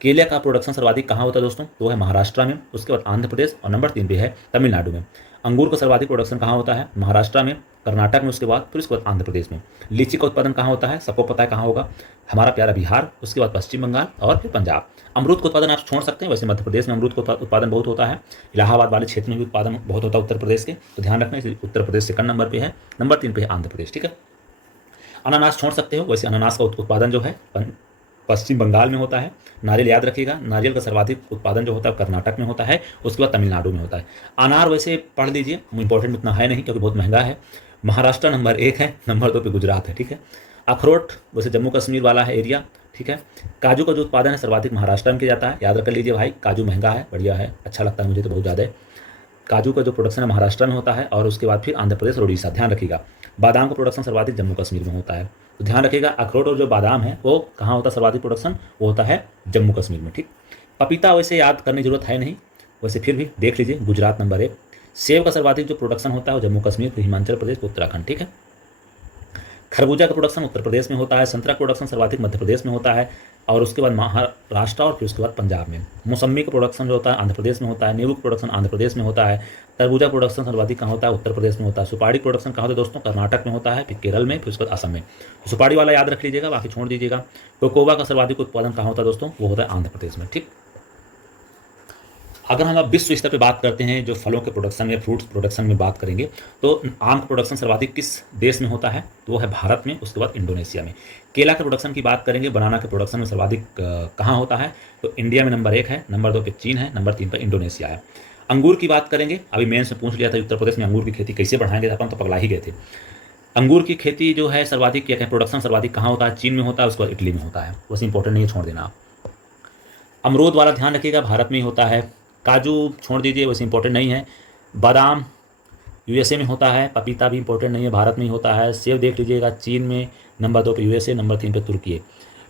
केले का प्रोडक्शन सर्वाधिक कहाँ होता है दोस्तों? तो है महाराष्ट्र में, उसके बाद आंध्र प्रदेश और नंबर 3 पे है तमिलनाडु में। अंगूर का सर्वाधिक प्रोडक्शन कहाँ होता है? महाराष्ट्र में, कर्नाटक में, उसके बाद फिर उसके बाद आंध्र प्रदेश में। लीची का उत्पादन कहाँ होता है? सबको पता है कहाँ होगा, हमारा प्यारा बिहार, उसके बाद पश्चिम बंगाल और फिर पंजाब। अमरूद का उत्पादन आप छोड़ सकते हैं, वैसे मध्य प्रदेश में अमरूद का उत्पादन बहुत होता है। इलाहाबाद वाले क्षेत्र में भी उत्पादन बहुत होता है उत्तर प्रदेश के, तो ध्यान रखना, इसलिए उत्तर प्रदेश सेकंड नंबर पे है, नंबर 3 पे है आंध्र प्रदेश। ठीक है, अनानास छोड़ सकते हो, वैसे अनानास का उत्पादन जो है पश्चिम बंगाल में होता है। नारियल याद रखिएगा, नारियल का सर्वाधिक उत्पादन जो होता है कर्नाटक में होता है, उसके बाद तमिलनाडु में होता है। अनार वैसे पढ़ लीजिए, इंपॉर्टेंट उतना है नहीं क्योंकि बहुत महंगा है। महाराष्ट्र नंबर 1 है, नंबर 2 पे गुजरात है। ठीक है, अखरोट वैसे जम्मू कश्मीर वाला है एरिया। ठीक है, काजू का जो उत्पादन है सर्वाधिक महाराष्ट्र में किया जाता है, याद रख लीजिए भाई, काजू महंगा है, बढ़िया है, अच्छा लगता है मुझे तो बहुत ज़्यादा। काजू का जो प्रोडक्शन है महाराष्ट्र में होता है और उसके बाद फिर आंध्र प्रदेश और उड़ीसा। ध्यान रखिएगा, बादाम का प्रोडक्शन सर्वाधिक जम्मू कश्मीर में होता है, तो ध्यान रखिएगा अखरोट और जो बादाम है वो कहाँ होता है सर्वाधिक प्रोडक्शन? वो होता है जम्मू कश्मीर में। ठीक, पपीता वैसे याद करने की जरूरत है नहीं, वैसे फिर भी देख लीजिए, गुजरात नंबर 1। सेब का सर्वाधिक जो प्रोडक्शन होता है वो जम्मू कश्मीर, फिर हिमाचल प्रदेश, उत्तराखंड। ठीक है, खरबूजा का प्रोडक्शन उत्तर प्रदेश में होता है। संतरा का प्रोडक्शन सर्वाधिक मध्य प्रदेश में होता है और उसके बाद महाराष्ट्र और फिर उसके बाद पंजाब में। मौसम्बी का प्रोडक्शन जो होता है आंध्र प्रदेश में होता है। नींबू का प्रोडक्शन आंध्र प्रदेश में होता है। तरबूजा प्रोडक्शन सर्वाधिक कहाँ होता है? उत्तर प्रदेश में होता है। सुपारी प्रोडक्शन कहाँ होता है दोस्तों? कर्नाटक में होता है, फिर केरल में, फिर उसके बाद असम में। तो सुपारी वाला याद रख लीजिएगा, बाकी छोड़ दीजिएगा। कोकोवा का सर्वाधिक उत्पादन कहाँ होता है दोस्तों? वो होता है आंध्र प्रदेश में। ठीक, अगर हम अब विश्व स्तर पे बात करते हैं जो फलों के प्रोडक्शन या फ्रूट्स प्रोडक्शन में बात करेंगे, तो आम का प्रोडक्शन सर्वाधिक किस देश में होता है? तो वो है भारत में, उसके बाद इंडोनेशिया में। केला के प्रोडक्शन की बात करेंगे, बनाना के प्रोडक्शन में सर्वाधिक कहाँ होता है? तो इंडिया में नंबर 1 है, नंबर 2 पे चीन है, नंबर 3 पर इंडोनेशिया है। अंगूर की बात करेंगे, अभी मेंस में पूछ लिया था उत्तर प्रदेश में अंगूर की खेती कैसे बढ़ाएंगे, अपन तो पगला ही गए थे। अंगूर की खेती जो है सर्वाधिक क्या कहें, प्रोडक्शन सर्वाधिक कहाँ होता है? चीन में होता है, उसके बाद इटली में होता है। बस इंपॉर्टेंट नहीं है, छोड़ देना आप। अमरूद वाला ध्यान रखिएगा, भारत में ही होता है। काजू छोड़ दीजिए, वैसे इंपॉर्टेंट नहीं है। बादाम यूएसए में होता है। पपीता भी इंपॉर्टेंट नहीं है, भारत में ही होता है। सेब देख लीजिएगा, चीन में, नंबर 2 पे यूएसए, नंबर 3 पे तुर्की।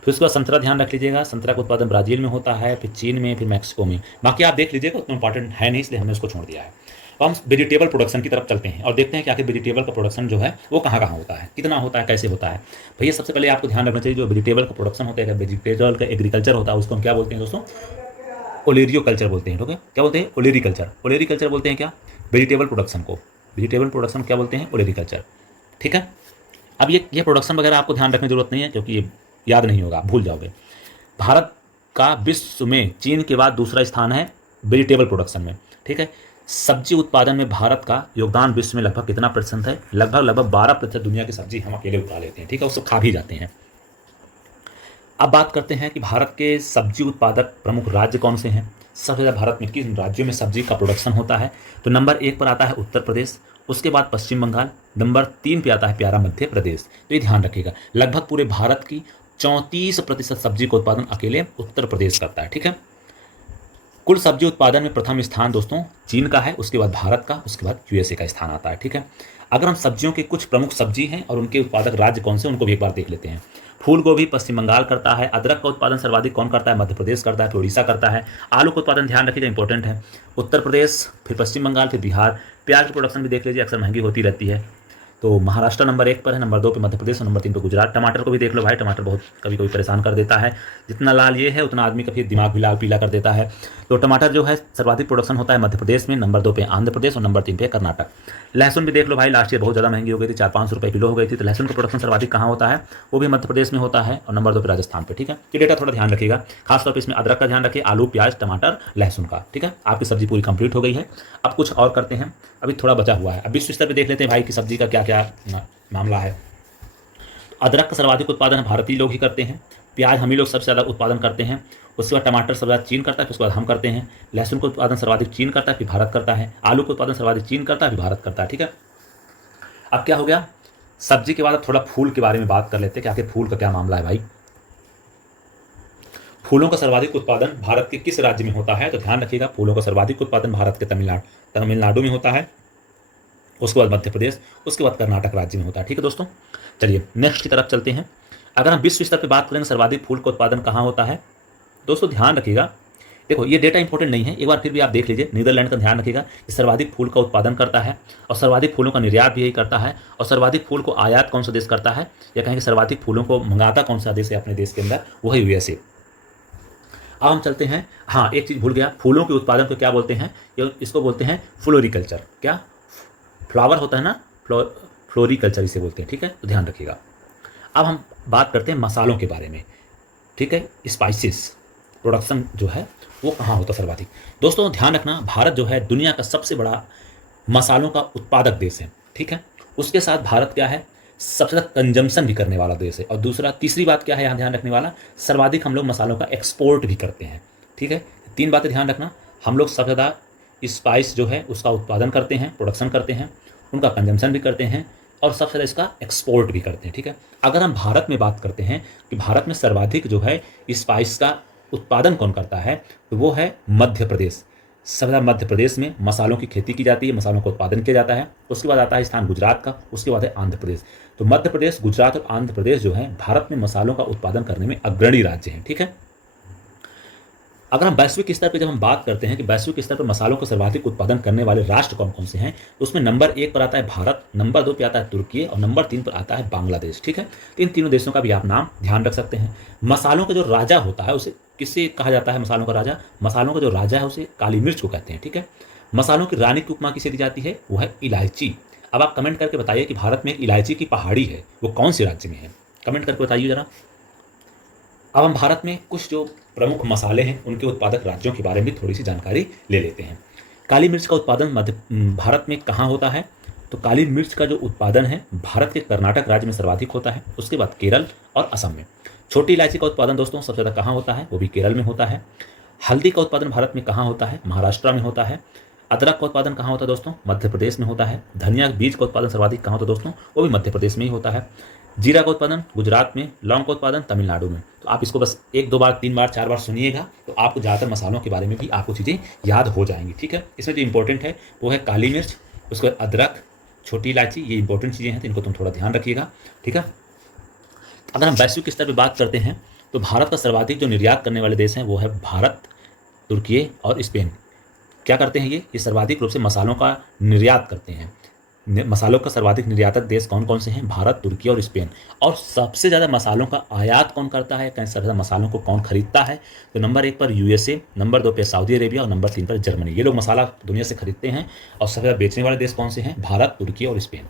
फिर उसके बाद संतरा ध्यान रख लीजिएगा, संतरा का उत्पादन ब्राज़ील में होता है, फिर चीन में, फिर मैक्सिको में। बाकी आप देख लीजिएगा, उतना इंपॉर्टेंट है नहीं, इसलिए हमने उसको छोड़ दिया है। अब हम वेजिटेबल प्रोडक्शन की तरफ चलते हैं और देखते हैं कि आखिर वेजिटेबल का प्रोडक्शन जो है वो कहाँ कहाँ होता है, कितना होता है, कैसे होता है। भैया सबसे पहले आपको ध्यान रखना चाहिए, जो वेजिटेबल का प्रोडक्शन होता है, वेजिटेबल का एग्रीकल्चर होता है, उसको हम क्या बोलते हैं दोस्तों? ओलेरियो कल्चर बोलते हैं। ठीक है, क्या बोलते हैं? ओलेरी कल्चर। ओलेरी कल्चर बोलते हैं क्या? वेजिटेबल प्रोडक्शन को। वेजिटेबल प्रोडक्शन क्या बोलते हैं? ओलेरी कल्चर। ठीक है, अब ये प्रोडक्शन वगैरह आपको ध्यान रखने की जरूरत नहीं है क्योंकि ये याद नहीं होगा, भूल जाओगे। भारत का विश्व में चीन के बाद दूसरा स्थान है वेजिटेबल प्रोडक्शन में। ठीक है, सब्जी उत्पादन में भारत का योगदान विश्व में लगभग कितना % है? लगभग 12% दुनिया की सब्जी हम अकेले उगा लेते हैं। ठीक है, उसको खा भी जाते हैं। अब बात करते हैं कि भारत के सब्जी उत्पादक प्रमुख राज्य कौन से हैं। सबसे ज़्यादा भारत में किस राज्यों में सब्जी का प्रोडक्शन होता है? तो नंबर 1 पर आता है उत्तर प्रदेश, उसके बाद पश्चिम बंगाल, नंबर 3 पे आता है प्यारा मध्य प्रदेश। तो ये ध्यान रखिएगा, लगभग पूरे भारत की 34% सब्जी का उत्पादन अकेले उत्तर प्रदेश करता है। ठीक है, कुल सब्जी उत्पादन में प्रथम स्थान दोस्तों चीन का है, उसके बाद भारत का, उसके बाद यूएसए का स्थान आता है। ठीक है, अगर हम सब्जियों के कुछ प्रमुख सब्जी हैं और उनके उत्पादक राज्य कौन से, उनको भी एक बार देख लेते हैं। फूल गोभी पश्चिम बंगाल करता है। अदरक का उत्पादन सर्वाधिक कौन करता है? मध्य प्रदेश करता है, फिर उड़ीसा करता है। आलू का उत्पादन ध्यान रखिएगा, इंपॉर्टेंट है, उत्तर प्रदेश, फिर पश्चिम बंगाल, फिर बिहार। प्याज की प्रोडक्शन भी देख लीजिए, अक्सर महंगी होती रहती है, तो महाराष्ट्र नंबर 1 पर है, नंबर 2 पे मध्य प्रदेश और नंबर 3 पे गुजरात। टमाटर को भी देख लो भाई, टमाटर बहुत कभी कभी परेशान कर देता है, जितना लाल ये है उतना आदमी का फिर दिमाग भी लाल पीला कर देता है। तो टमाटर जो है सर्वाधिक प्रोडक्शन होता है मध्य प्रदेश में, नंबर 2 पे आंध्र प्रदेश और नंबर 3 पे कर्नाटक। लहसुन भी देख लो भाई, लास्ट ईयर बहुत ज़्यादा महंगी हो गई थी, 4-5 रुपये किलो हो गई थी, तो लहसुन का प्रोडक्शन सर्वाधिक कहाँ होता है? वो भी मध्य प्रदेश में होता है और नंबर 2 पे राजस्थान पे। ठीक है, ये डेटा थोड़ा ध्यान रखिएगा, खासतौर पर इसमें अदरक का ध्यान रखिए, आलू, प्याज, टमाटर, लहसुन का। ठीक है, आपकी सब्जी पूरी कंप्लीट हो गई है। अब कुछ और करते हैं, अभी थोड़ा बचा हुआ है। अब विश्व स्तर पर देख लेते हैं भाई कि सब्जी का क्या क्या मामला है। अदरक का सर्वाधिक उत्पादन भारतीय लोग ही करते हैं। प्याज हम ही लोग सबसे ज़्यादा उत्पादन करते हैं। उसके बाद टमाटर सबसे ज़्यादा चीन करता है, फिर उसके बाद हम करते हैं। लहसुन का उत्पादन सर्वाधिक चीन करता है, फिर भारत करता है। आलू का उत्पादन सर्वाधिक चीन करता है, फिर भारत करता है। ठीक है, अब क्या हो गया, सब्जी के बाद अब थोड़ा फूल के बारे में बात कर लेते हैं कि आखिर फूल का क्या मामला है भाई। फूलों का सर्वाधिक उत्पादन भारत के किस राज्य में होता है? तो ध्यान रखिएगा, फूलों का सर्वाधिक उत्पादन भारत के तमिलनाडु में होता है, उसके बाद मध्य प्रदेश, उसके बाद कर्नाटक राज्य में होता है। ठीक है दोस्तों, चलिए नेक्स्ट की तरफ चलते हैं। अगर हम विश्व स्तर पर बात करेंगे सर्वाधिक फूल का उत्पादन कहाँ होता है, दोस्तों ध्यान रखिएगा, देखो ये डेटा इंपॉर्टेंट नहीं है, एक बार फिर भी आप देख लीजिए। नीदरलैंड का ध्यान रखिएगा, ये सर्वाधिक फूल का उत्पादन करता है और सर्वाधिक फूलों का निर्यात भी यही करता है। और सर्वाधिक फूल को आयात कौन सा देश करता है, या कहेंगे सर्वाधिक फूलों को मंगाता कौन सा देश है अपने देश के अंदर, वो है यूएसए। अब हम चलते हैं, हाँ एक चीज़ भूल गया, फूलों के उत्पादन को क्या बोलते हैं? इसको बोलते हैं फ्लोरिकल्चर। क्या फ्लावर होता है ना, फ्लोरिकल्चर इसे बोलते हैं। ठीक है, तो ध्यान रखिएगा। अब हम बात करते हैं मसालों के बारे में। ठीक है, स्पाइसेस प्रोडक्शन जो है वो कहाँ होता है सर्वाधिक? दोस्तों ध्यान रखना, भारत जो है दुनिया का सबसे बड़ा मसालों का उत्पादक देश है। ठीक है, उसके साथ भारत क्या है, सबसे ज़्यादा कंजम्पशन भी करने वाला देश है। और दूसरा तीसरी बात क्या है यहाँ ध्यान रखने वाला, सर्वाधिक हम लोग मसालों का एक्सपोर्ट भी करते हैं। ठीक है, तीन बातें ध्यान रखना, हम लोग सबसे ज़्यादा स्पाइस जो है उसका उत्पादन करते हैं, प्रोडक्शन करते हैं, उनका कंजम्पशन भी करते हैं और सबसे ज़्यादा इसका एक्सपोर्ट भी करते हैं। ठीक है, अगर हम भारत में बात करते हैं कि भारत में सर्वाधिक जो है स्पाइस का उत्पादन कौन करता है, तो वो है मध्य प्रदेश। सबसे ज़्यादा मध्य प्रदेश में मसालों की खेती की जाती है, मसालों का उत्पादन किया जाता है। उसके बाद आता है स्थान गुजरात का, उसके बाद है आंध्र प्रदेश। तो मध्य प्रदेश, गुजरात और आंध्र प्रदेश जो है भारत में मसालों का उत्पादन करने में अग्रणी राज्य हैं। ठीक है, अगर हम वैश्विक स्तर पर जब हम बात करते हैं कि वैश्विक स्तर पर मसालों का सर्वाधिक उत्पादन करने वाले राष्ट्र कौन कौन से हैं, तो उसमें नंबर 1 पर आता है भारत, नंबर 2 पे आता है तुर्की और नंबर 3 पर आता है बांग्लादेश। ठीक है, इन तीनों देशों का भी आप नाम ध्यान रख सकते हैं। मसालों का जो राजा होता है उसे किससे कहा जाता है? मसालों का राजा, मसालों का जो राजा है उसे काली मिर्च को कहते हैं। ठीक है, मसालों की रानी की उपमा किसे दी जाती है? वो है इलायची। अब आप कमेंट करके बताइए कि भारत में एक इलायची की पहाड़ी है, वो कौन से राज्य में है? कमेंट करके बताइए जरा। अब हम भारत में कुछ जो प्रमुख मसाले हैं उनके उत्पादक राज्यों के बारे में थोड़ी सी जानकारी ले लेते हैं। काली मिर्च का उत्पादन भारत में कहाँ होता है? तो काली मिर्च का जो उत्पादन है भारत के कर्नाटक राज्य में सर्वाधिक होता है, उसके बाद केरल और असम में। छोटी इलायची का उत्पादन दोस्तों सबसे ज़्यादा कहाँ होता है? वो भी केरल में होता है। हल्दी का उत्पादन भारत में कहाँ होता है? महाराष्ट्र में होता है। अदरक का उत्पादन कहाँ होता है दोस्तों? मध्य प्रदेश में होता है। धनिया बीज का उत्पादन सर्वाधिक कहाँ होता है दोस्तों? वो भी मध्य प्रदेश में ही होता है। जीरा का उत्पादन गुजरात में, लौंग का उत्पादन तमिलनाडु में। तो आप इसको बस 1 2 बार 3 बार 4 बार सुनिएगा तो आपको ज़्यादातर मसालों के बारे में भी आपको चीज़ें याद हो जाएंगी। ठीक है, इसमें जो इंपॉर्टेंट है वो है काली मिर्च, उसके बाद अदरक, छोटी इलायची, ये इंपॉर्टेंट चीज़ें हैं तो इनको तुम थोड़ा ध्यान रखिएगा। ठीक है, अगर हम वैश्विक स्तर पर बात करते हैं तो भारत का सर्वाधिक जो निर्यात करने वाले देश हैं वो है भारत, तुर्की और स्पेन। क्या करते हैं ये सर्वाधिक रूप से मसालों का निर्यात करते हैं। मसालों का सर्वाधिक निर्यातक देश कौन कौन से हैं? भारत, तुर्की और स्पेन। और सबसे ज़्यादा मसालों का आयात कौन करता है, कहीं सबसे ज़्यादा मसालों को कौन खरीदता है? तो नंबर 1 पर यूएसए, नंबर 2 पे सऊदी अरेबिया और नंबर 3 पर जर्मनी। ये लोग मसाला दुनिया से खरीदते हैं। और सबसे ज़्यादा बेचने वाले देश कौन से हैं? भारत, तुर्की और स्पेन।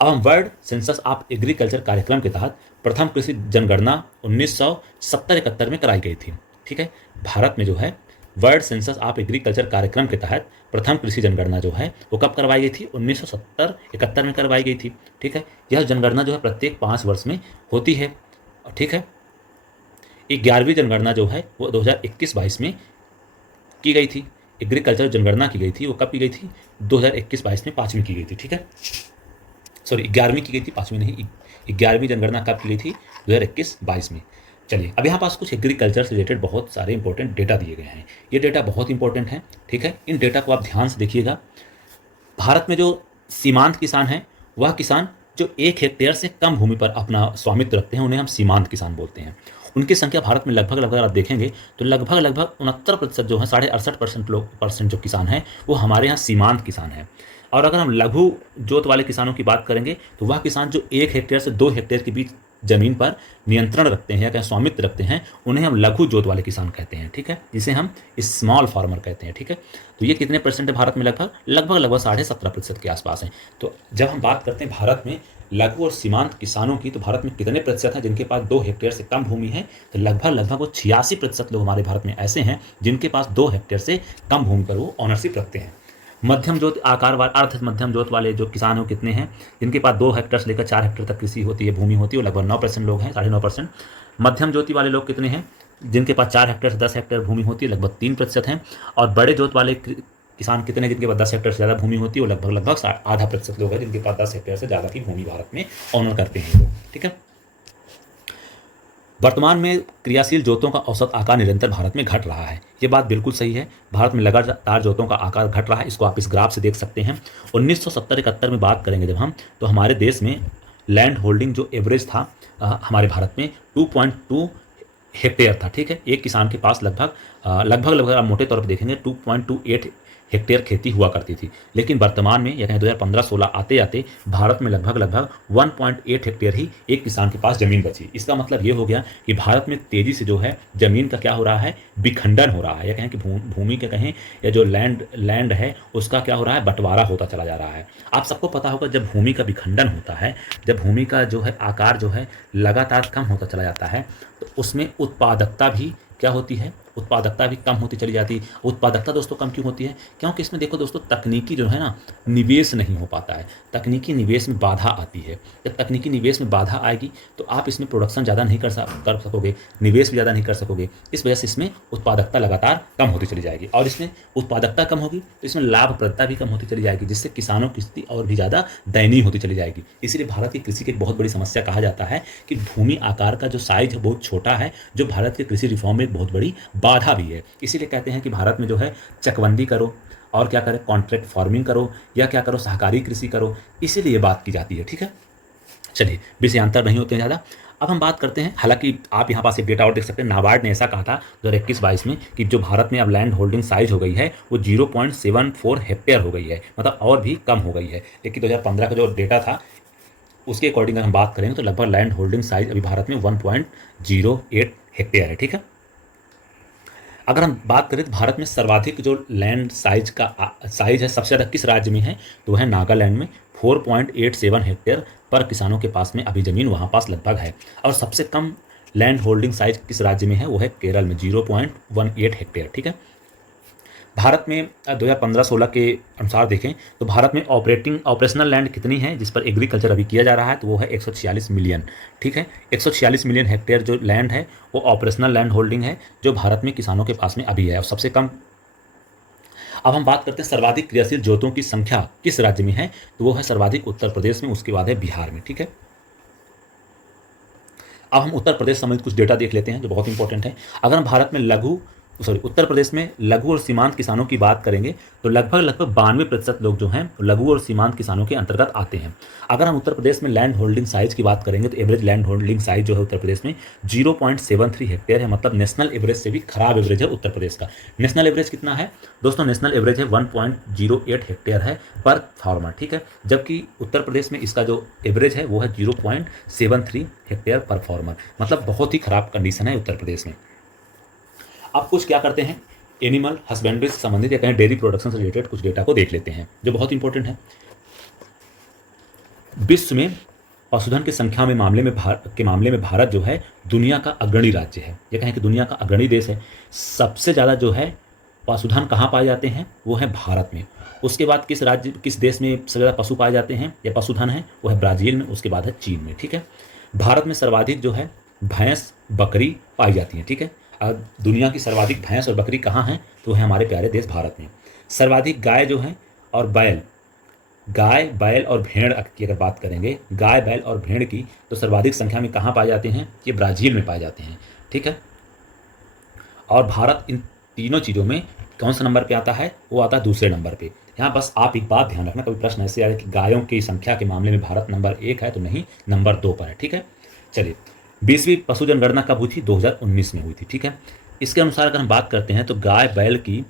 अब हम वर्ल्ड सेंसस ऑफ एग्रीकल्चर कार्यक्रम के तहत प्रथम कृषि जनगणना 1970-71 में कराई गई थी। ठीक है, भारत में जो है वर्ल्ड सेंसस ऑफ एग्रीकल्चर कार्यक्रम के तहत प्रथम कृषि जनगणना जो है वो कब करवाई गई थी? 1970-71 में करवाई गई थी। ठीक है, यह जनगणना जो है प्रत्येक 5 वर्ष में होती है। ठीक है, 11वीं जनगणना जो है वो 2021-22 में की गई थी। एग्रीकल्चर जनगणना की गई थी, वो कब की गई थी? 2021-22 में 5वीं की गई थी। ठीक है, सॉरी 11वीं की गई थी, 5वीं नहीं। 11वीं जनगणना कब की गई थी? 2021-22 में। चलिए, अब यहाँ पास कुछ एग्रीकल्चर से रिलेटेड बहुत सारे इंपॉर्टेंट डेटा दिए गए हैं। ये डेटा बहुत इंपॉर्टेंट है। ठीक है, इन डेटा को आप ध्यान से देखिएगा। भारत में जो सीमांत किसान हैं वह किसान जो 1 हेक्टेयर से कम भूमि पर अपना स्वामित्व रखते हैं उन्हें हम सीमांत किसान बोलते हैं। उनकी संख्या भारत में लगभग आप देखेंगे तो लगभग 69% जो है, 68% जो किसान हैं वो हमारे यहाँ सीमांत किसान हैं। और अगर हम लघु जोत वाले किसानों की बात करेंगे तो वह किसान जो 1 हेक्टेयर से 2 हेक्टेयर के बीच जमीन पर नियंत्रण रखते हैं या कहीं स्वामित्व रखते हैं उन्हें हम लघु जोत वाले किसान कहते हैं। ठीक है, जिसे हम स्मॉल फार्मर कहते हैं। ठीक है, तो ये कितने परसेंट है भारत में? लगभग 17.5% के आसपास हैं। तो जब हम बात करते हैं भारत में लघु और सीमांत किसानों की, तो भारत में कितने प्रतिशत हैं जिनके पास 2 हेक्टेयर से कम भूमि है? तो लगभग वो 86% लोग हमारे भारत में ऐसे हैं जिनके पास 2 हेक्टेयर से कम भूमि पर वो ऑनरशिप रखते हैं। मध्यम जोत आकार वाले, अर्ध मध्यम जोत वाले जो किसान हो कितने हैं? जिनके पास 2 हेक्टेयर से लेकर 4 हेक्टेयर तक कृषि होती है, भूमि होती है, वो लगभग 9% लोग हैं, 9.5%। मध्यम ज्योति वाले लोग कितने हैं? जिनके पास 4 हेक्टेयर से 10 हेक्टेयर भूमि होती है, लगभग 3% हैं। और बड़े जोत वाले किसान कितने हैं? जिनके पास 10 हेक्टेयर से ज़्यादा भूमि होती है, वो लगभग 0.5% लोग हैं जिनके पास 10 हेक्टेयर से ज़्यादा की भूमि भारत में ऑनर करते हैं। ठीक है, वर्तमान में क्रियाशील जोतों का औसत आकार निरंतर भारत में घट रहा है। ये बात बिल्कुल सही है। भारत में लगातार जोतों का आकार घट रहा है। इसको आप इस ग्राफ से देख सकते हैं। 1970-71 में बात करेंगे जब हम, तो हमारे देश में लैंड होल्डिंग जो एवरेज था हमारे भारत में 2.2 हेक्टेयर था। ठीक है, एक किसान के पास लगभग आप मोटे तौर पर देखेंगे 2.28 हेक्टेयर खेती हुआ करती थी। लेकिन वर्तमान में, या कहें 2015-16 आते आते भारत में लगभग 1.8 हेक्टेयर ही एक किसान के पास ज़मीन बची। इसका मतलब ये हो गया कि भारत में तेज़ी से जो है ज़मीन का क्या हो रहा है, विखंडन हो रहा है, या कहें कि भूमि के कहें, या जो लैंड है उसका क्या हो रहा है, बंटवारा होता चला जा रहा है। आप सबको पता होगा जब भूमि का विखंडन होता है, जब भूमि का जो है आकार जो है लगातार कम होता चला जाता है, तो उसमें उत्पादकता भी क्या होती है, उत्पादकता भी कम होती चली जाती है। उत्पादकता दोस्तों कम क्यों होती है? क्योंकि इसमें देखो दोस्तों, तकनीकी जो है ना, निवेश नहीं हो पाता है। तकनीकी निवेश में बाधा आती है। जब तकनीकी निवेश में बाधा आएगी तो आप इसमें प्रोडक्शन ज़्यादा नहीं कर सकोगे, निवेश भी ज़्यादा नहीं कर सकोगे। इस वजह से इसमें उत्पादकता लगातार कम होती चली जाएगी, और इसमें उत्पादकता कम होगी तो इसमें लाभप्रदता भी कम होती चली जाएगी, जिससे किसानों की स्थिति और भी ज़्यादा दयनीय होती चली जाएगी। इसीलिए भारत की कृषि की एक बहुत बड़ी समस्या कहा जाता है कि भूमि आकार का जो साइज है बहुत छोटा है, जो भारत के कृषि रिफॉर्म में एक बहुत बड़ी बाधा भी है। इसीलिए कहते हैं कि भारत में जो है चकबंदी करो, और क्या करें, कॉन्ट्रैक्ट फार्मिंग करो, या क्या करो, सहकारी कृषि करो। इसीलिए ये बात की जाती है। ठीक है, चलिए, विषयांतर नहीं होते हैं ज़्यादा। अब हम बात करते हैं, हालांकि आप यहाँ पास एक डेटा और देख सकते हैं, नाबार्ड ने ऐसा कहा था 2021-22 में कि जो भारत में अब लैंड होल्डिंग साइज हो गई है वो 0.74 हेक्टेयर हो गई है, मतलब और भी कम हो गई है। लेकिन 2015 का जो डेटा था उसके अकॉर्डिंग अगर हम बात करेंगे तो लगभग लैंड होल्डिंग साइज अभी भारत में 1.08 हेक्टेयर है। ठीक है, अगर हम बात करें तो भारत में सर्वाधिक जो लैंड साइज है सबसे ज़्यादा किस राज्य में है, तो है नागालैंड में 4.87 हेक्टेयर पर किसानों के पास में अभी ज़मीन वहाँ पास लगभग है। और सबसे कम लैंड होल्डिंग साइज किस राज्य में है, वो है केरल में 0.18 हेक्टेयर। ठीक है, भारत में 2015-16 के अनुसार देखें तो भारत में ऑपरेशनल लैंड कितनी है जिस पर एग्रीकल्चर अभी किया जा रहा है, तो वो है 146 मिलियन। ठीक है, 146 मिलियन हेक्टेयर जो लैंड है वो ऑपरेशनल लैंड होल्डिंग है जो भारत में किसानों के पास में अभी है, और सबसे कम। अब हम बात करते हैं सर्वाधिक क्रियाशील जोतों की संख्या किस राज्य में है, तो वो है सर्वाधिक उत्तर प्रदेश में, उसके बाद है बिहार में। ठीक है, अब हम उत्तर प्रदेश संबंधित कुछ डेटा देख लेते हैं जो बहुत इंपॉर्टेंट है। अगर हम भारत में उत्तर प्रदेश में लघु और सीमांत किसानों की बात करेंगे तो लगभग 92% लोग जो हैं लघु और सीमांत किसानों के अंतर्गत आते हैं। अगर हम उत्तर प्रदेश में लैंड होल्डिंग साइज की बात करेंगे तो एवरेज लैंड होल्डिंग साइज जो है उत्तर प्रदेश में 0.73 हेक्टेयर है, मतलब नेशनल एवरेज से भी खराब एवरेज है उत्तर प्रदेश का। नेशनल एवरेज कितना है दोस्तों? नेशनल एवरेज है 1.08 हेक्टेयर है पर फार्मर। ठीक है, जबकि उत्तर प्रदेश में इसका जो एवरेज है वो है 0.73 हेक्टेयर पर फार्मर, मतलब बहुत ही खराब कंडीशन है उत्तर प्रदेश में। अब कुछ क्या करते हैं, एनिमल हस्बेंड्री से संबंधित या कहें डेयरी प्रोडक्शन से रिलेटेड कुछ डेटा को देख लेते हैं जो बहुत इंपॉर्टेंट है। विश्व में पशुधन की संख्या में मामले में भारत जो है दुनिया का अग्रणी राज्य है, या कहें कि दुनिया का अग्रणी देश है। सबसे ज़्यादा जो है पशुधन कहाँ पाए जाते हैं, वो है भारत में। उसके बाद किस देश में सबसे ज़्यादा पशु पाए जाते हैं या पशुधन है, वो है ब्राज़ील में, उसके बाद है चीन में। ठीक है, भारत में सर्वाधिक जो है भैंस बकरी पाई जाती है। ठीक है, दुनिया की सर्वाधिक भैंस और बकरी कहाँ हैं, तो है हमारे प्यारे देश भारत में। सर्वाधिक गाय जो है और गाय बैल और भेड़ की अगर बात करेंगे, गाय बैल और भेड़ की, तो सर्वाधिक संख्या में कहाँ पाए जाते हैं, ये ब्राज़ील में पाए जाते हैं। ठीक है, और भारत इन तीनों चीज़ों में कौन सा नंबर पे आता है, वो आता है दूसरे नंबर पे। यहाँ बस आप एक बात ध्यान रखना, कभी प्रश्न ऐसे आए कि गायों की संख्या के मामले में भारत नंबर 1 है, तो नहीं, नंबर 2 पर है। ठीक है, चलिए, 20वीं पशु जनगणना कब हुई थी? 2019 में हुई थी। ठीक है, इसके अनुसार अगर हम बात करते हैं तो गाय बैल की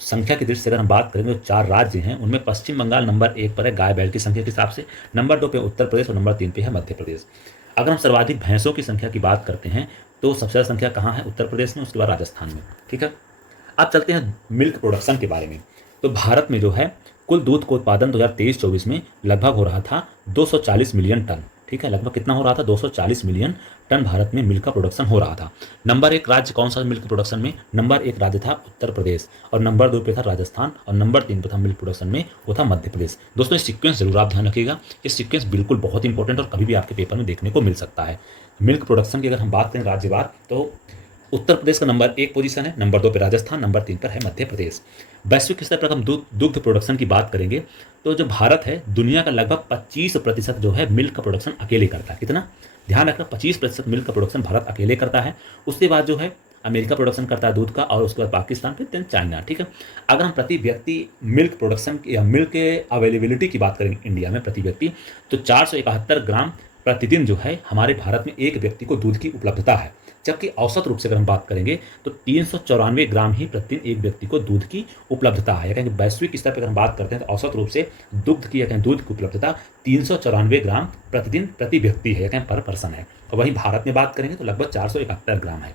संख्या की दृष्टि से अगर हम बात करेंगे तो 4 राज्य हैं, उनमें पश्चिम बंगाल नंबर 1 पर है गाय बैल की संख्या के हिसाब से, नंबर 2 पे उत्तर प्रदेश और नंबर 3 पे है मध्य प्रदेश। अगर हम सर्वाधिक भैंसों की संख्या की बात करते हैं तो सबसे ज़्यादा संख्या कहाँ है? उत्तर प्रदेश में, उसके बाद राजस्थान में। ठीक है, अब चलते हैं मिल्क प्रोडक्शन के बारे में। तो भारत में जो है कुल दूध का उत्पादन 2023-24 में लगभग हो रहा था 240 मिलियन टन। ठीक है, लगभग कितना हो रहा था? 240 मिलियन टन भारत में मिल्क का प्रोडक्शन हो रहा था। नंबर 1 राज्य कौन सा मिल्क प्रोडक्शन में? नंबर 1 राज्य था उत्तर प्रदेश, और नंबर 2 पे था राजस्थान, और नंबर 3 पे था मिल्क प्रोडक्शन में वो था मध्य प्रदेश। दोस्तों, इस सीक्वेंस जरूर आप ध्यान रखिएगा, इस सीक्वेंस बिल्कुल बहुत इंपॉर्टेंट और कभी भी आपके पेपर में देखने को मिल सकता है। मिल्क प्रोडक्शन की अगर हम बात करें राज्यवार, तो उत्तर प्रदेश का नंबर 1 पोजीशन है, नंबर 2 पे राजस्थान, नंबर 3 पर है मध्य प्रदेश। वैश्विक स्तर पर हम दुग्ध प्रोडक्शन की बात करेंगे तो जो भारत है दुनिया का लगभग 25% जो है मिल्क का प्रोडक्शन अकेले करता है। कितना? ध्यान रखना, 25% मिल्क का प्रोडक्शन भारत अकेले करता है। उसके बाद जो है अमेरिका प्रोडक्शन करता है दूध का, और उसके बाद पाकिस्तान, फिर देन चाइना। ठीक है, अगर हम प्रति व्यक्ति मिल्क प्रोडक्शन या मिल्क के अवेलेबिलिटी की बात करेंगे इंडिया में प्रति व्यक्ति, तो 471 ग्राम प्रतिदिन जो है हमारे भारत में एक व्यक्ति को दूध की उपलब्धता है। जबकि औसत रूप से अगर हम बात करेंगे तो 394 ग्राम ही प्रतिदिन एक व्यक्ति को दूध की उपलब्धता है। या कहेंगे वैश्विक स्तर पर अगर हम बात करते हैं तो औसत रूप से दुग्ध की या कहें दूध की उपलब्धता 394 ग्राम प्रतिदिन प्रति व्यक्ति है, या कहें पर पर्सन है। और वहीं भारत में बात करेंगे तो लगभग 471 ग्राम है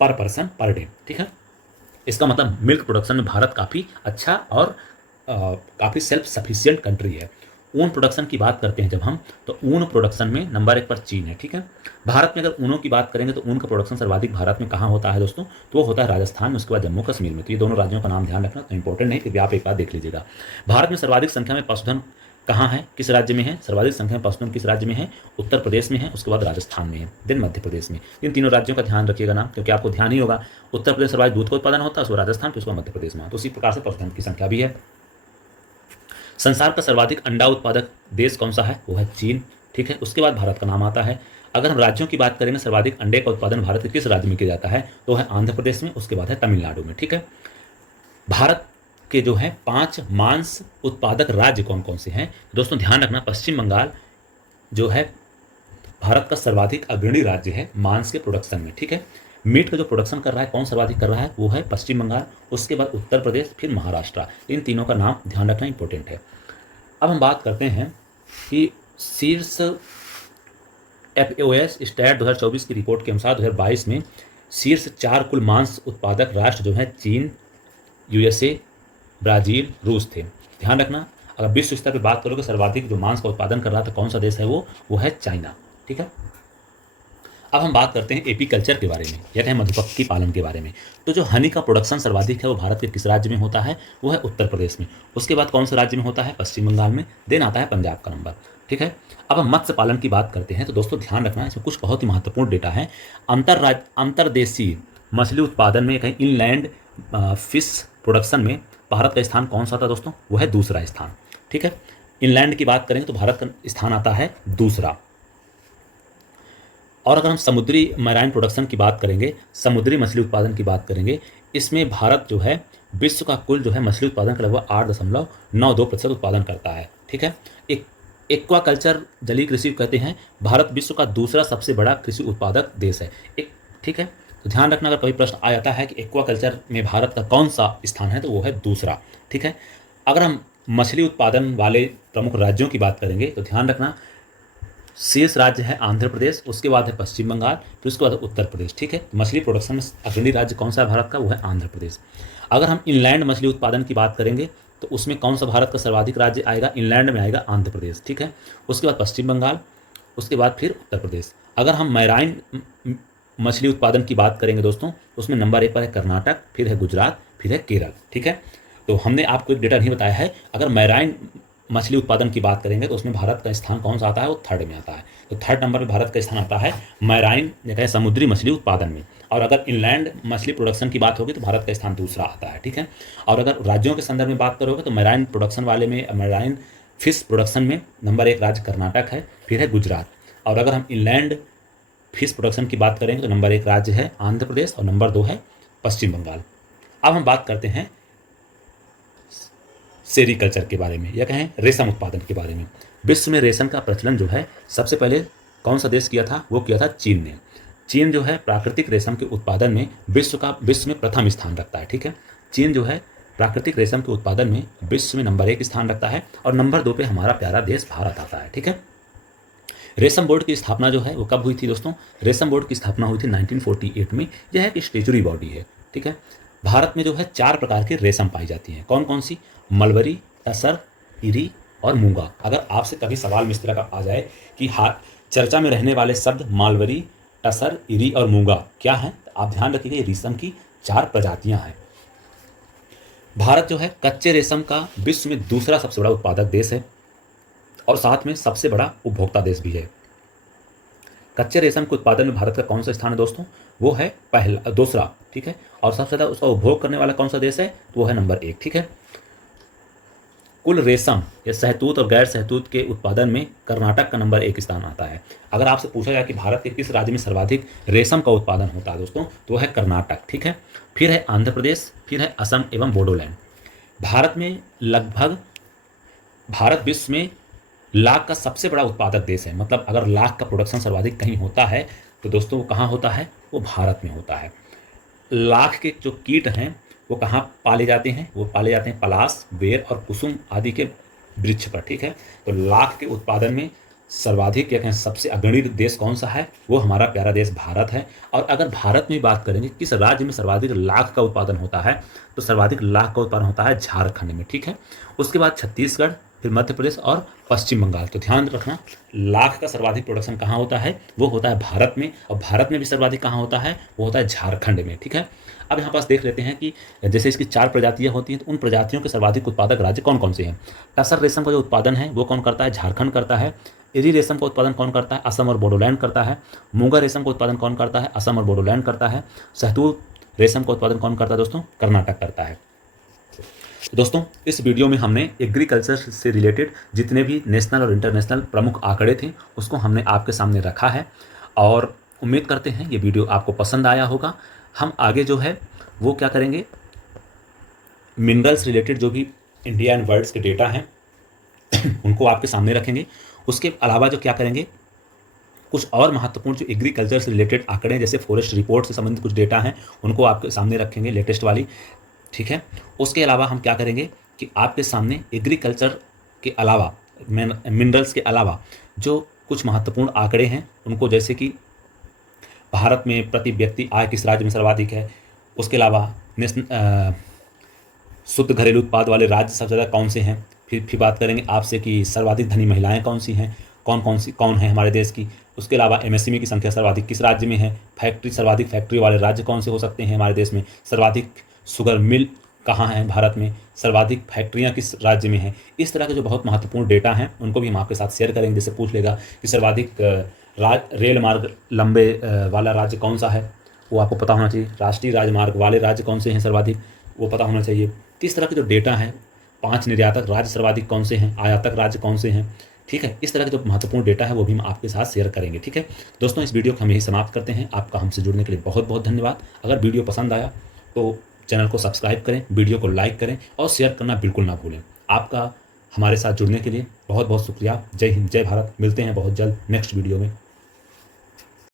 पर पर्सन पर डे। ठीक है, इसका मतलब मिल्क प्रोडक्शन में भारत काफ़ी अच्छा और काफ़ी सेल्फ सफिशिएंट कंट्री है। ऊन प्रोडक्शन की बात करते हैं जब हम, तो ऊन प्रोडक्शन में नंबर 1 पर चीन है। ठीक है, भारत में अगर ऊनों की बात करेंगे तो ऊन का प्रोडक्शन सर्वाधिक भारत में कहाँ होता है दोस्तों? तो वो होता है राजस्थान में, उसके बाद जम्मू कश्मीर में। तो ये दोनों राज्यों का नाम ध्यान रखना, तो इंपॉर्टेंट नहीं, फिर आप एक बार देख लीजिएगा। भारत में सर्वाधिक संख्या में पशुधन कहाँ है, किस राज्य में है? सर्वाधिक संख्या में पशुधन किस राज्य में है? उत्तर प्रदेश में है, उसके बाद राजस्थान में है, देन मध्य प्रदेश में। इन तीनों राज्यों का ध्यान रखिएगा नाम, क्योंकि आपको ध्यान ही होगा उत्तर प्रदेश सर्वाधिक दूध का उत्पादन होता है, उसको राजस्थान, फिर उसको मध्य प्रदेश में। तो उसी प्रकार से पशुधन की संख्या भी है। संसार का सर्वाधिक अंडा उत्पादक देश कौन सा है? वो है चीन। ठीक है, उसके बाद भारत का नाम आता है। अगर हम राज्यों की बात करेंगे सर्वाधिक अंडे का उत्पादन भारत के किस राज्य में किया जाता है? तो है आंध्र प्रदेश में, उसके बाद है तमिलनाडु में। ठीक है, भारत के जो है 5 मांस उत्पादक राज्य कौन कौन से हैं? दोस्तों ध्यान रखना, पश्चिम बंगाल जो है भारत का सर्वाधिक अग्रणी राज्य है मांस के प्रोडक्शन में। ठीक है, मीट का जो प्रोडक्शन कर रहा है, कौन सर्वाधिक कर रहा है? वो है पश्चिम बंगाल, उसके बाद उत्तर प्रदेश, फिर महाराष्ट्र। इन तीनों का नाम ध्यान रखना इंपॉर्टेंट है। अब हम बात करते हैं कि शीर्ष FAO स्टैट 2024 की रिपोर्ट के अनुसार 2022 में शीर्ष 4 कुल मांस उत्पादक राष्ट्र जो है चीन, USA, ब्राज़ील, रूस थे। ध्यान रखना, अगर विश्व स्तर पर बात करोगे सर्वाधिक जो मांस का उत्पादन कर रहा था कौन सा देश है? वो है चाइना। ठीक है, अब हम बात करते हैं एपीकल्चर के बारे में, या कहें मधुमक्खी पालन के बारे में। तो जो हनी का प्रोडक्शन सर्वाधिक है वो भारत के किस राज्य में होता है? वो है उत्तर प्रदेश में। उसके बाद कौन से राज्य में होता है? पश्चिम बंगाल में। देन आता है पंजाब का नंबर। ठीक है, अब हम मत्स्य पालन की बात करते हैं तो दोस्तों ध्यान रखना, इसमें कुछ बहुत ही महत्वपूर्ण डेटा है। अंतर्देशीय मछली उत्पादन में, कहीं इनलैंड फिश प्रोडक्शन में भारत का स्थान कौन सा था दोस्तों? वो है दूसरा स्थान। ठीक है, इनलैंड की बात करेंगे तो भारत का स्थान आता है दूसरा। और अगर हम समुद्री मैराइन प्रोडक्शन की बात करेंगे, समुद्री मछली उत्पादन की बात करेंगे, इसमें भारत जो है विश्व का कुल जो है मछली उत्पादन का लगभग 8.92% उत्पादन करता है। ठीक है, एक्वाकल्चर जलीय कृषि कहते हैं, भारत विश्व का दूसरा सबसे बड़ा कृषि उत्पादक देश है। ठीक है, तो ध्यान रखना, अगर कभी प्रश्न आ जाता है कि एक्वाकल्चर में भारत का कौन सा स्थान है, तो वो है दूसरा। ठीक है, अगर हम मछली उत्पादन वाले प्रमुख राज्यों की बात करेंगे तो ध्यान रखना, शेष राज्य है आंध्र प्रदेश, उसके बाद है पश्चिम बंगाल, फिर उसके बाद उत्तर प्रदेश। ठीक है, मछली प्रोडक्शन में अग्रणी राज्य कौन सा है भारत का? वो है आंध्र प्रदेश। अगर हम इनलैंड मछली उत्पादन की बात करेंगे तो उसमें कौन सा भारत का सर्वाधिक राज्य आएगा? इनलैंड में आएगा आंध्र प्रदेश। ठीक है, उसके बाद पश्चिम बंगाल, उसके बाद फिर उत्तर प्रदेश। अगर हम मैराइन मछली उत्पादन की बात करेंगे दोस्तों, उसमें नंबर 1 पर है कर्नाटक, फिर है गुजरात, फिर है केरल। ठीक है, तो हमने आपको एक डेटा नहीं बताया है, अगर मैराइन मछली उत्पादन की बात करेंगे तो उसमें भारत का स्थान कौन सा आता है? वो 3rd में आता है। तो 3rd नंबर पे भारत का स्थान आता है मैराइन या कहें समुद्री मछली उत्पादन में। और अगर इनलैंड मछली प्रोडक्शन की बात होगी तो भारत का स्थान दूसरा आता है। ठीक है, और अगर राज्यों के संदर्भ में बात करोगे तो मैराइन प्रोडक्शन वाले में, मैराइन फिश प्रोडक्शन में नंबर 1 राज्य कर्नाटक है, फिर है गुजरात। और अगर हम इनलैंड फिश प्रोडक्शन की बात करेंगे तो नंबर 1 राज्य है आंध्र प्रदेश और नंबर 2 है पश्चिम बंगाल। अब हम बात करते हैं सेरीकल्चर के बारे में, या कहें रेशम उत्पादन के बारे में। विश्व में रेशम का प्रचलन जो है सबसे पहले कौन सा देश किया था? वो किया था चीन ने। चीन जो है प्राकृतिक रेशम के उत्पादन में विश्व में प्रथम स्थान रखता है। ठीक है, चीन जो है प्राकृतिक रेशम के उत्पादन में विश्व में नंबर 1 स्थान रखता है, और नंबर 2 पे हमारा प्यारा देश भारत आता है। ठीक है, रेशम बोर्ड की स्थापना जो है वो कब हुई थी दोस्तों? रेशम बोर्ड की स्थापना हुई थी 1948 में। यह एक स्टेचुरी बॉडी है। ठीक है, भारत में जो है 4 प्रकार के रेशम पाई जाती हैं। कौन कौन सी? मलबरी, तसर, इरी और मूंगा। अगर आपसे कभी सवाल में इस तरह का आ जाए कि चर्चा में रहने वाले शब्द मालवरी, टसर, इरी और मूंगा क्या हैं, तो आप ध्यान रखिएगा ये रेशम की 4 प्रजातियां हैं। भारत जो है कच्चे रेशम का विश्व में दूसरा सबसे बड़ा उत्पादक देश है और साथ में सबसे बड़ा उपभोक्ता देश भी है। कच्चे रेशम के उत्पादन में भारत का कौन सा स्थान है दोस्तों? वो है पहला, दूसरा, ठीक है। और सबसे ज़्यादा उसका उपभोग करने वाला कौन सा देश है? तो वो है नंबर 1, ठीक है। कुल रेशम या शहतूत और गैर शहतूत के उत्पादन में कर्नाटक का नंबर 1 स्थान आता है। अगर आपसे पूछा जाए कि भारत के किस राज्य में सर्वाधिक रेशम का उत्पादन होता है दोस्तों, तो वह है कर्नाटक, ठीक है। फिर है आंध्र प्रदेश, फिर है असम एवं बोडोलैंड। भारत विश्व में लाख का सबसे बड़ा उत्पादक देश है। मतलब अगर लाख का प्रोडक्शन सर्वाधिक कहीं होता है तो दोस्तों वो कहाँ होता है? वो भारत में होता है। लाख के जो कीट हैं वो कहाँ पाले जाते हैं? वो पाले जाते हैं पलाश, बेर और कुसुम आदि के वृक्ष पर, ठीक है। तो लाख के उत्पादन में सर्वाधिक या कहें सबसे अग्रणी देश कौन सा है? वो हमारा प्यारा देश भारत है। और अगर भारत में बात करेंगे किस राज्य में सर्वाधिक लाख का उत्पादन होता है, तो सर्वाधिक लाख का उत्पादन होता है झारखंड में, ठीक है। उसके बाद छत्तीसगढ़, फिर मध्य प्रदेश और पश्चिम बंगाल। तो ध्यान रखना, लाख का सर्वाधिक प्रोडक्शन कहाँ होता है? वो होता है भारत में। और भारत में भी सर्वाधिक कहाँ होता है? वो होता है झारखंड में, ठीक है। अब यहाँ पास देख लेते हैं कि जैसे इसकी 4 प्रजातियाँ होती हैं, तो उन प्रजातियों के सर्वाधिक उत्पादक राज्य कौन कौन से हैं? टसर रेशम का जो उत्पादन है वो कौन करता है? झारखंड करता है। एरी रेशम का उत्पादन कौन करता है? असम और बोडोलैंड करता है। मूंगा रेशम का उत्पादन कौन करता है? असम और बोडोलैंड करता है। शहतूत रेशम का उत्पादन कौन करता है दोस्तों? कर्नाटक करता है। दोस्तों, इस वीडियो में हमने एग्रीकल्चर से रिलेटेड जितने भी नेशनल और इंटरनेशनल प्रमुख आंकड़े थे उसको हमने आपके सामने रखा है, और उम्मीद करते हैं ये वीडियो आपको पसंद आया होगा। हम आगे जो है वो क्या करेंगे, मिनरल्स रिलेटेड जो भी इंडिया एंड वर्ल्ड के डेटा हैं उनको आपके सामने रखेंगे। उसके अलावा जो क्या करेंगे, कुछ और महत्वपूर्ण जो एग्रीकल्चर से रिलेटेड आंकड़े हैं, जैसे फॉरेस्ट रिपोर्ट से संबंधित कुछ डेटा हैं, उनको आपके सामने रखेंगे, लेटेस्ट वाली, ठीक है। उसके अलावा हम क्या करेंगे कि आपके सामने एग्रीकल्चर के अलावा, मिनरल्स के अलावा जो कुछ महत्वपूर्ण आंकड़े हैं उनको, जैसे कि भारत में प्रति व्यक्ति आय किस राज्य में सर्वाधिक है, उसके अलावा शुद्ध घरेलू उत्पाद वाले राज्य सबसे ज़्यादा कौन से हैं, फिर बात करेंगे आपसे कि सर्वाधिक धनी महिलाएं कौन सी हैं, कौन है हमारे देश की। उसके अलावा एमएसएमई की संख्या सर्वाधिक किस राज्य में है, सर्वाधिक फैक्ट्री वाले राज्य कौन से हो सकते हैं हमारे देश में, सर्वाधिक शुगर मिल कहाँ है भारत में, सर्वाधिक फैक्ट्रियाँ किस राज्य में हैं। इस तरह के जो बहुत महत्वपूर्ण डेटा हैं उनको भी हम आपके साथ शेयर करेंगे। जैसे पूछ लेगा कि सर्वाधिक रेल मार्ग लंबे वाला राज्य कौन सा है, वो आपको पता होना चाहिए। राष्ट्रीय राजमार्ग वाले राज्य कौन से हैं सर्वाधिक, वो पता होना चाहिए। तो इस तरह के जो डेटा हैं, 5 निर्यातक राज्य सर्वाधिक कौन से हैं, आयातक राज्य कौन से हैं, ठीक है। इस तरह के जो महत्वपूर्ण डेटा है वो भी हम आपके साथ शेयर करेंगे, ठीक है। दोस्तों, इस वीडियो को हम यही समाप्त करते हैं। आपका हमसे जुड़ने के लिए बहुत बहुत धन्यवाद। अगर वीडियो पसंद आया तो चैनल को सब्सक्राइब करें, वीडियो को लाइक करें और शेयर करना बिल्कुल ना भूलें। आपका हमारे साथ जुड़ने के लिए बहुत बहुत शुक्रिया। जय हिंद, जय भारत। मिलते हैं बहुत जल्द नेक्स्ट वीडियो में।